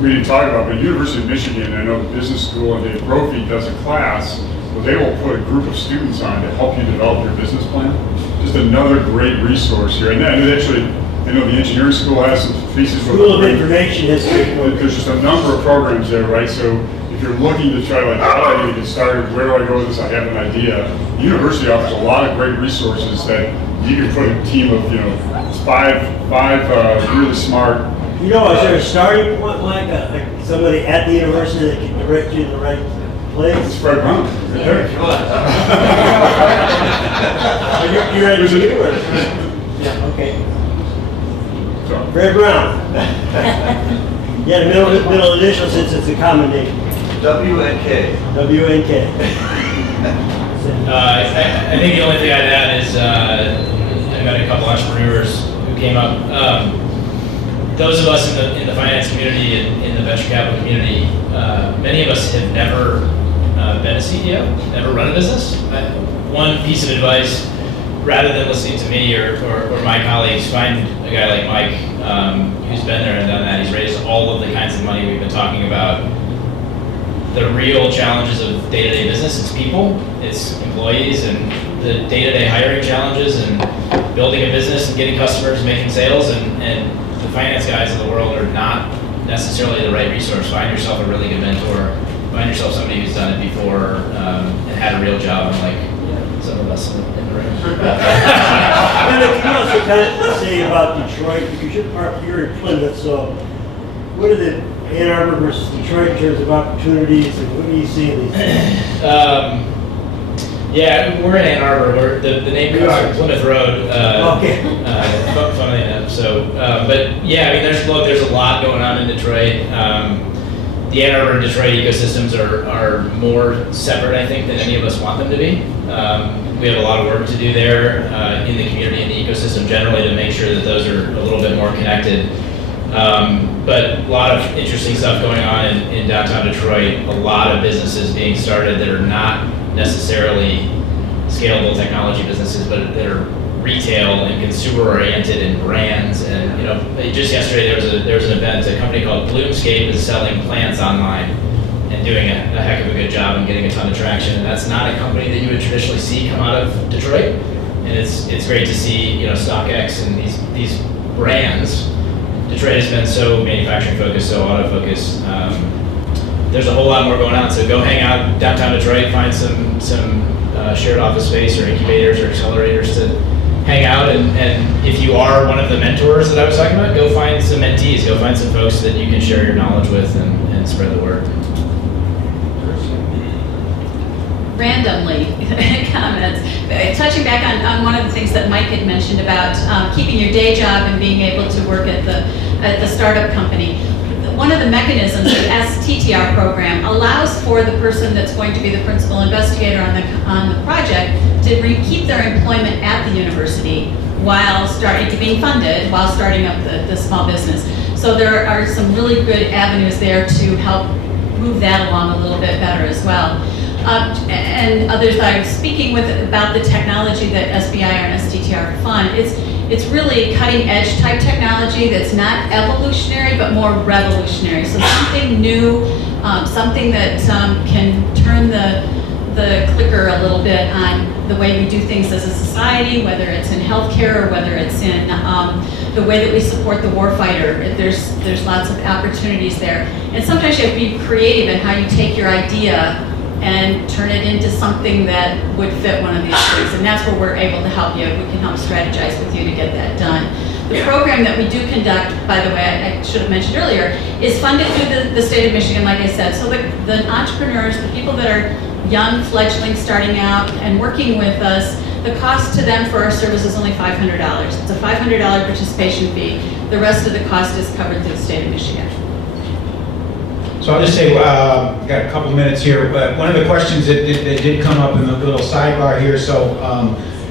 we didn't talk about, but University of Michigan, I know the business school and Dave Brophy does a class where they will put a group of students on to help you develop your business plan. Just another great resource here. And actually, I know the engineering school has some thesis. School of Information History. There's just a number of programs there, right? So if you're looking to try how do I get started, where do I go with this, I have an idea. The university offers a lot of great resources that you can put a team of, five really smart. Is there a starting point, like somebody at the university that can direct you in the right place? It's Fred Brown. You ready to do it? Yeah, okay. Fred Brown. Yeah, the middle initial since it's a common name. WNK. WNK. I think the only thing I'd add is I met a couple entrepreneurs who came up. Those of us in the finance community and in the venture capital community, many of us have never been a CEO, never run a business. One piece of advice, rather than listening to me or my colleagues, find a guy like Mike who's been there and done that. He's raised all of the kinds of money we've been talking about. The real challenges of day-to-day business, it's people, it's employees, and the day-to-day hiring challenges and building a business and getting customers, making sales, and the finance guys of the world are not necessarily the right resource. Find yourself a really good mentor. Find yourself somebody who's done it before and had a real job, unlike some of us in the room. And can you also kind of say about Detroit, because you're in Plymouth, so what are the Ann Arbor versus Detroit in terms of opportunities, and what do you see in these days? Yeah, we're in Ann Arbor. The name comes from Plymouth Road. Okay. Funnily enough. So, but yeah, I mean, there's a lot going on in Detroit. The Ann Arbor and Detroit ecosystems are more separate, I think, than any of us want them to be. We have a lot of work to do there in the community and the ecosystem generally to make sure that those are a little bit more connected. But a lot of interesting stuff going on in downtown Detroit, a lot of businesses being started that are not necessarily scalable technology businesses, but that are retail and consumer oriented and brands. And just yesterday there was an event. A company called Bloomscape is selling plants online and doing a heck of a good job and getting a ton of traction. And that's not a company that you would traditionally see come out of Detroit. And it's great to see StockX and these brands. Detroit has been so manufacturing focused, so auto focused. There's a whole lot more going on. So go hang out downtown Detroit, find some shared office space or incubators or accelerators to hang out. And if you are one of the mentors that I was talking about, go find some mentees. Go find some folks that you can share your knowledge with and spread the word. Randomly comments. Touching back on one of the things that Mike had mentioned about keeping your day job and being able to work at the startup company. one of the mechanisms, the STTR program, allows for the person that's going to be the principal investigator on the project to keep their employment at the university while being funded while starting up the small business. So there are some really good avenues there to help move that along a little bit better as well. And others that I was speaking with about the technology that SBIR and STTR fund, it's really cutting edge type technology that's not evolutionary but more revolutionary. So something new, something that can turn the clicker a little bit on the way we do things as a society, whether it's in healthcare or whether it's in the way that we support the warfighter. There's lots of opportunities there. And sometimes you have to be creative in how you take your idea and turn it into something that would fit one of these things. And that's where we're able to help you. We can help strategize with you to get that done. The program that we do conduct, by the way, I should have mentioned earlier, is funded through the state of Michigan, like I said. So the entrepreneurs, the people that are young, fledgling, starting out and working with us, the cost to them for our service is only $500. It's a $500 participation fee. The rest of the cost is covered through the state of Michigan. So I'll just say, got a couple minutes here, but one of the questions that did come up in the little sidebar here, so,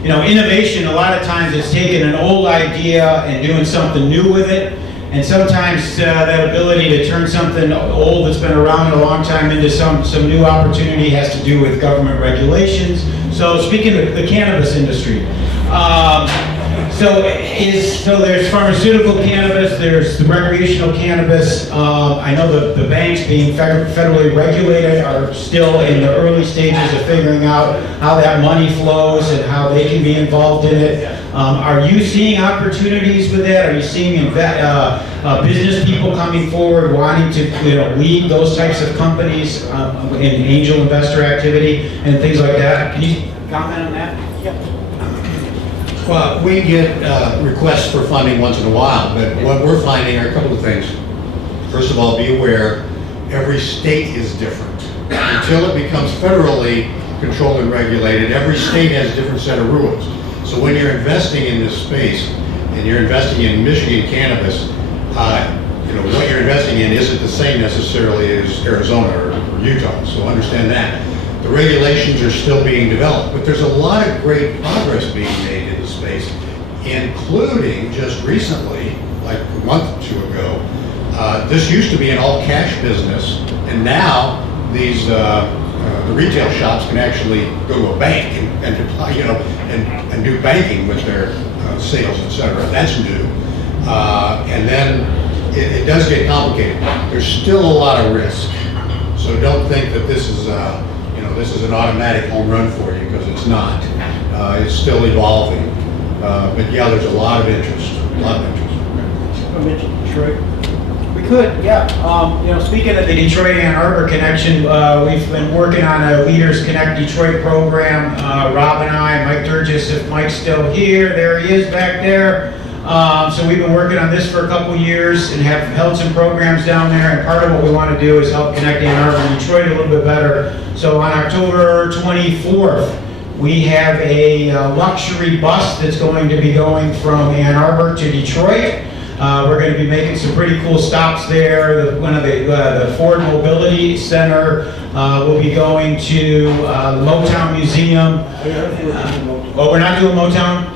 you know, innovation, a lot of times it's taking an old idea and doing something new with it, and sometimes that ability to turn something old that's been around a long time into some new opportunity has to do with government regulations. So speaking of the cannabis industry, so there's pharmaceutical cannabis, there's the recreational cannabis. I know the banks being federally regulated are still in the early stages of figuring out how that money flows and how they can be involved in it. Are you seeing opportunities with that? Are you seeing business people coming forward wanting to lead those types of companies in angel investor activity and things like that? Can you comment on that? Well, we get requests for funding once in a while, but what we're finding are a couple of things. First of all, be aware, every state is different. Until it becomes federally controlled and regulated, every state has a different set of rules. So when you're investing in this space, and you're investing in Michigan cannabis, what you're investing in isn't the same necessarily as Arizona or Utah, so understand that. The regulations are still being developed, but there's a lot of great progress being made in the space, including just recently, like a month or two ago, this used to be an all cash business, and now these the retail shops can actually go to a bank and do banking with their sales, etc. That's new, and then it does get complicated. There's still a lot of risk, so don't think that this is this is an automatic home run for you, because it's not. It's still evolving, but yeah, there's a lot of interest. I mentioned Detroit. We could, yeah. Speaking of the Detroit-Ann Arbor connection, we've been working on a LeadersConnect Detroit program. Rob and I, Mike Durgis, if Mike's still here, there he is back there. So we've been working on this for a couple years and have held some programs down there, and part of what we want to do is help connect Ann Arbor and Detroit a little bit better. So on October 24th, we have a luxury bus that's going to be going from Ann Arbor to Detroit. We're going to be making some pretty cool stops there. One of the Ford Mobility Center will be going to the Motown Museum. We're not doing Motown?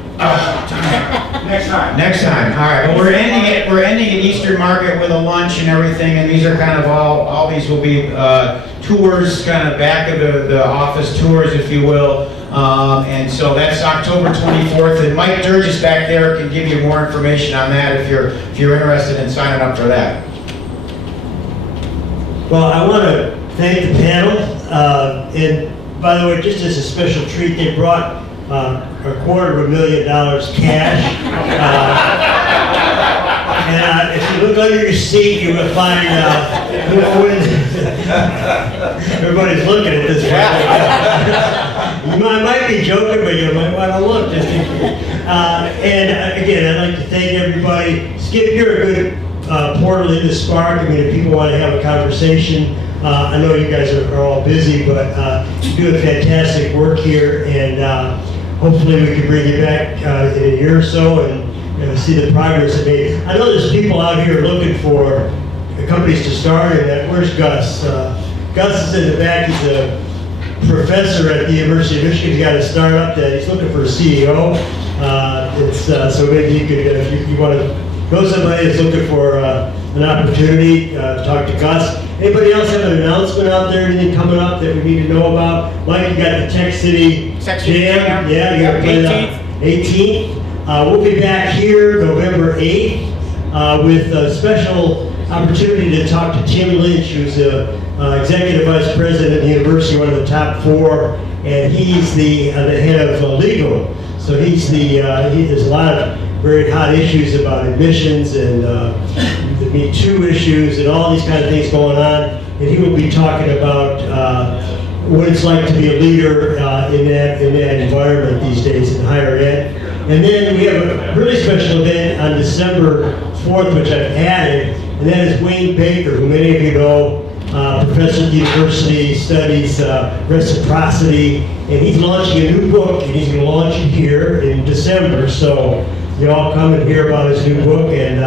Next time. Next time. All right. Well, we're ending at Eastern Market with a lunch and everything, and these are kind of all these will be tours, kind of back of the office tours, if you will. And so that's October 24th, and Mike Durgis back there can give you more information on that if you're interested in signing up for that. Well, I want to thank the panel, and by the way, just as a special treat, they brought $250,000 cash. And if you look under your seat, you will find everybody's looking at this. I might be joking, but you might want to look just in case. And again, I'd like to thank everybody. Skip, you're a good portal into Spark. I mean, if people want to have a conversation, I know you guys are all busy, but you do a fantastic work here, and hopefully we can bring you back in a year or so and see the progress it made. I know there's people out here looking for the companies to start. And where's Gus? Gus is in the back. He's a professor at the University of Michigan. He's got a startup that he's looking for a CEO. So maybe you could, if you want to know somebody that's looking for an opportunity, talk to Gus. Anybody else have an announcement out there? Anything coming up that we need to know about? Mike, you got the Tech City Jam. Yeah, you're gonna play the 18th. We'll be back here November 8th with a special opportunity to talk to Tim Lynch, who's a executive vice president at the university, one of the top 4, and he's the head of legal. So there's a lot of very hot issues about admissions and the Me Too issues and all these kind of things going on. And he will be talking about what it's like to be a leader in that environment these days in higher ed. And then we have a really special event on December 4th, which I've added, and that is Wayne Baker, who many of you know, professor at the university, studies reciprocity, and he's launching a new book, and he's going to launch it here in December. So you all come and hear about his new book and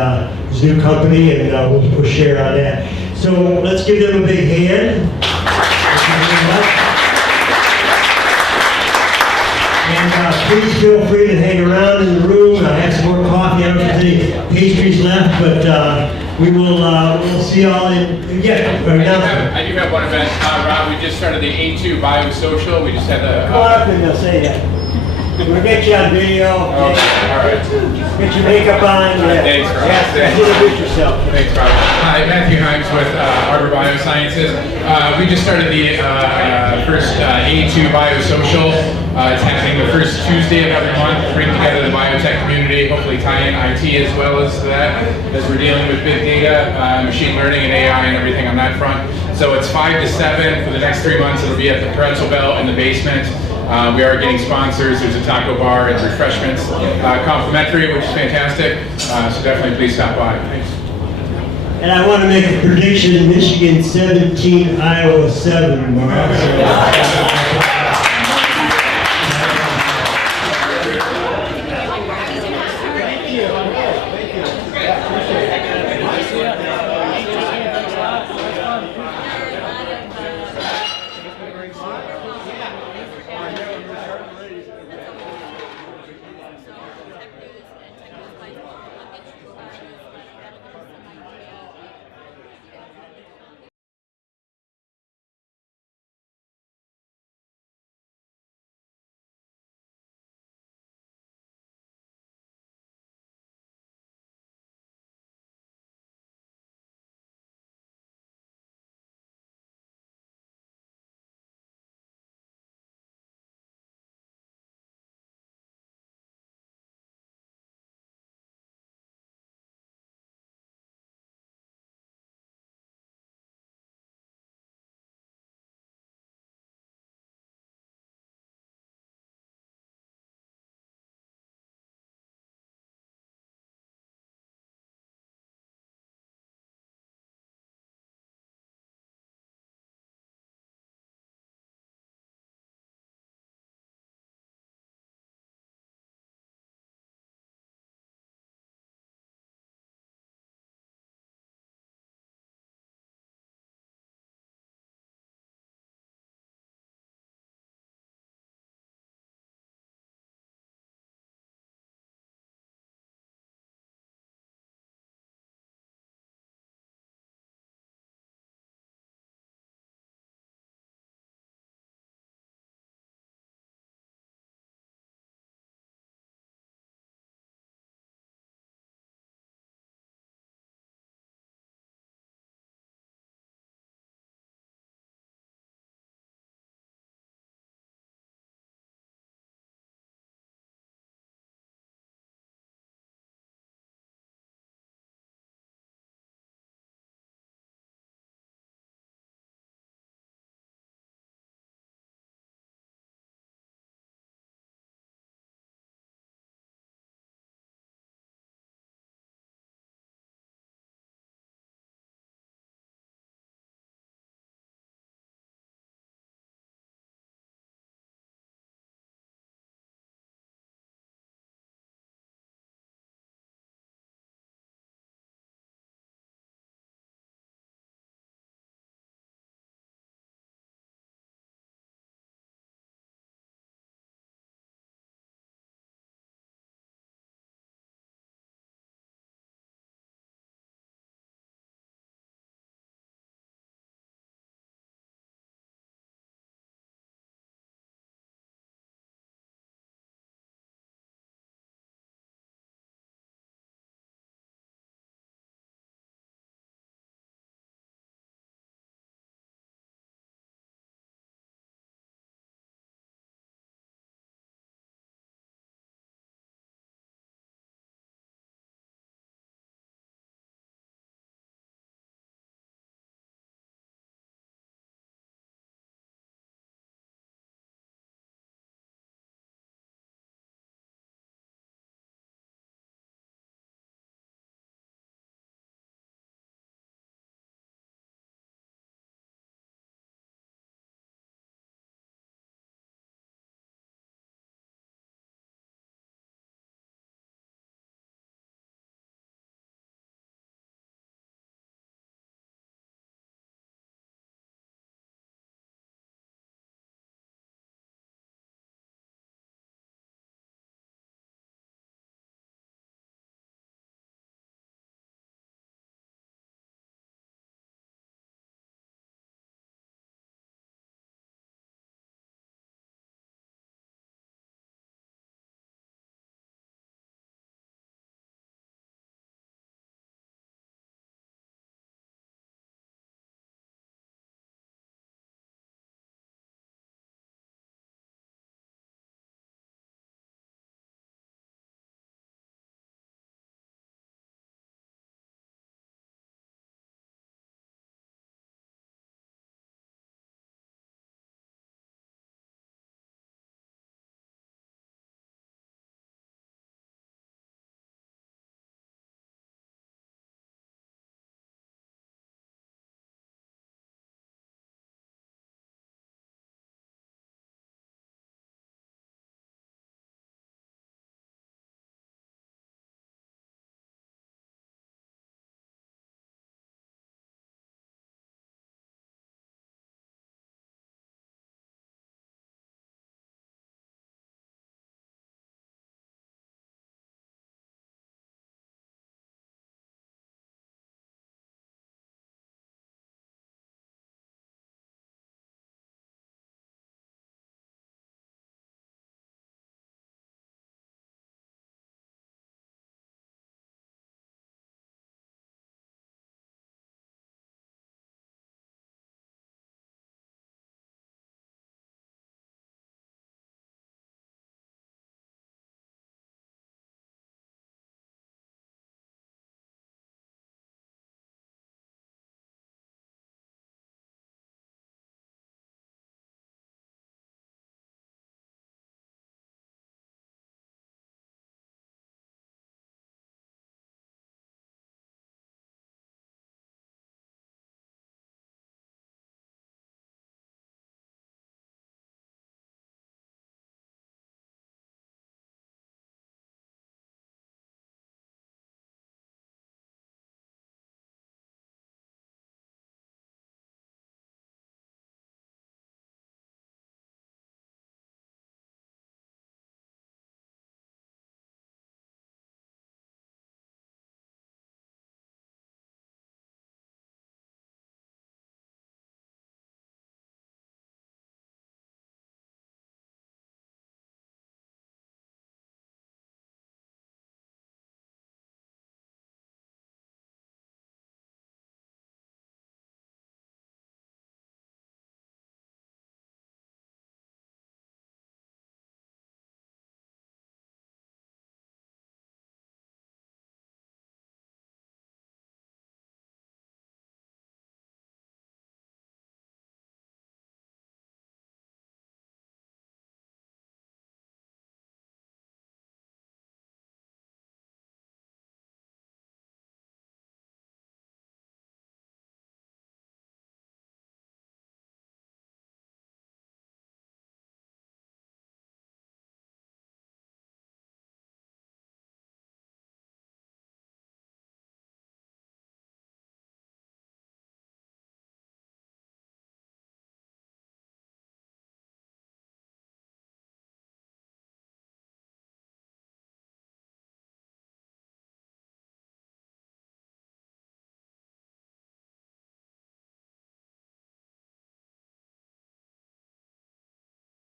his new company, and we'll share on that. So let's give them a big hand. Thank you very much. And please feel free to hang around in the room. I have some more coffee. I don't know if there's any pastries left, but we will we'll see y'all in. Yeah, I do have one event, Rob. We just started the A2 Biosocial. We just had the. Come on up and they'll say that. We'll get you on video. All right. Get your makeup on. Yeah. Thanks, Rob. Introduce yourself. Thanks, Rob. Hi, Matthew Himes with Arbor Biosciences. We just started the first A2 Biosocial. It's happening the first Tuesday of every month. Bring together the biotech community, hopefully tie in IT as well as that, as we're dealing with big data, machine learning, and AI and everything on that front. So it's 5 to 7 for the next 3 months. It'll be at the Pretzel Belt in the basement. We are getting sponsors. There's a taco bar and refreshments, complimentary, which is fantastic. So definitely please stop by. Thanks. And I want to make a prediction: Michigan 17, Iowa 7 tomorrow.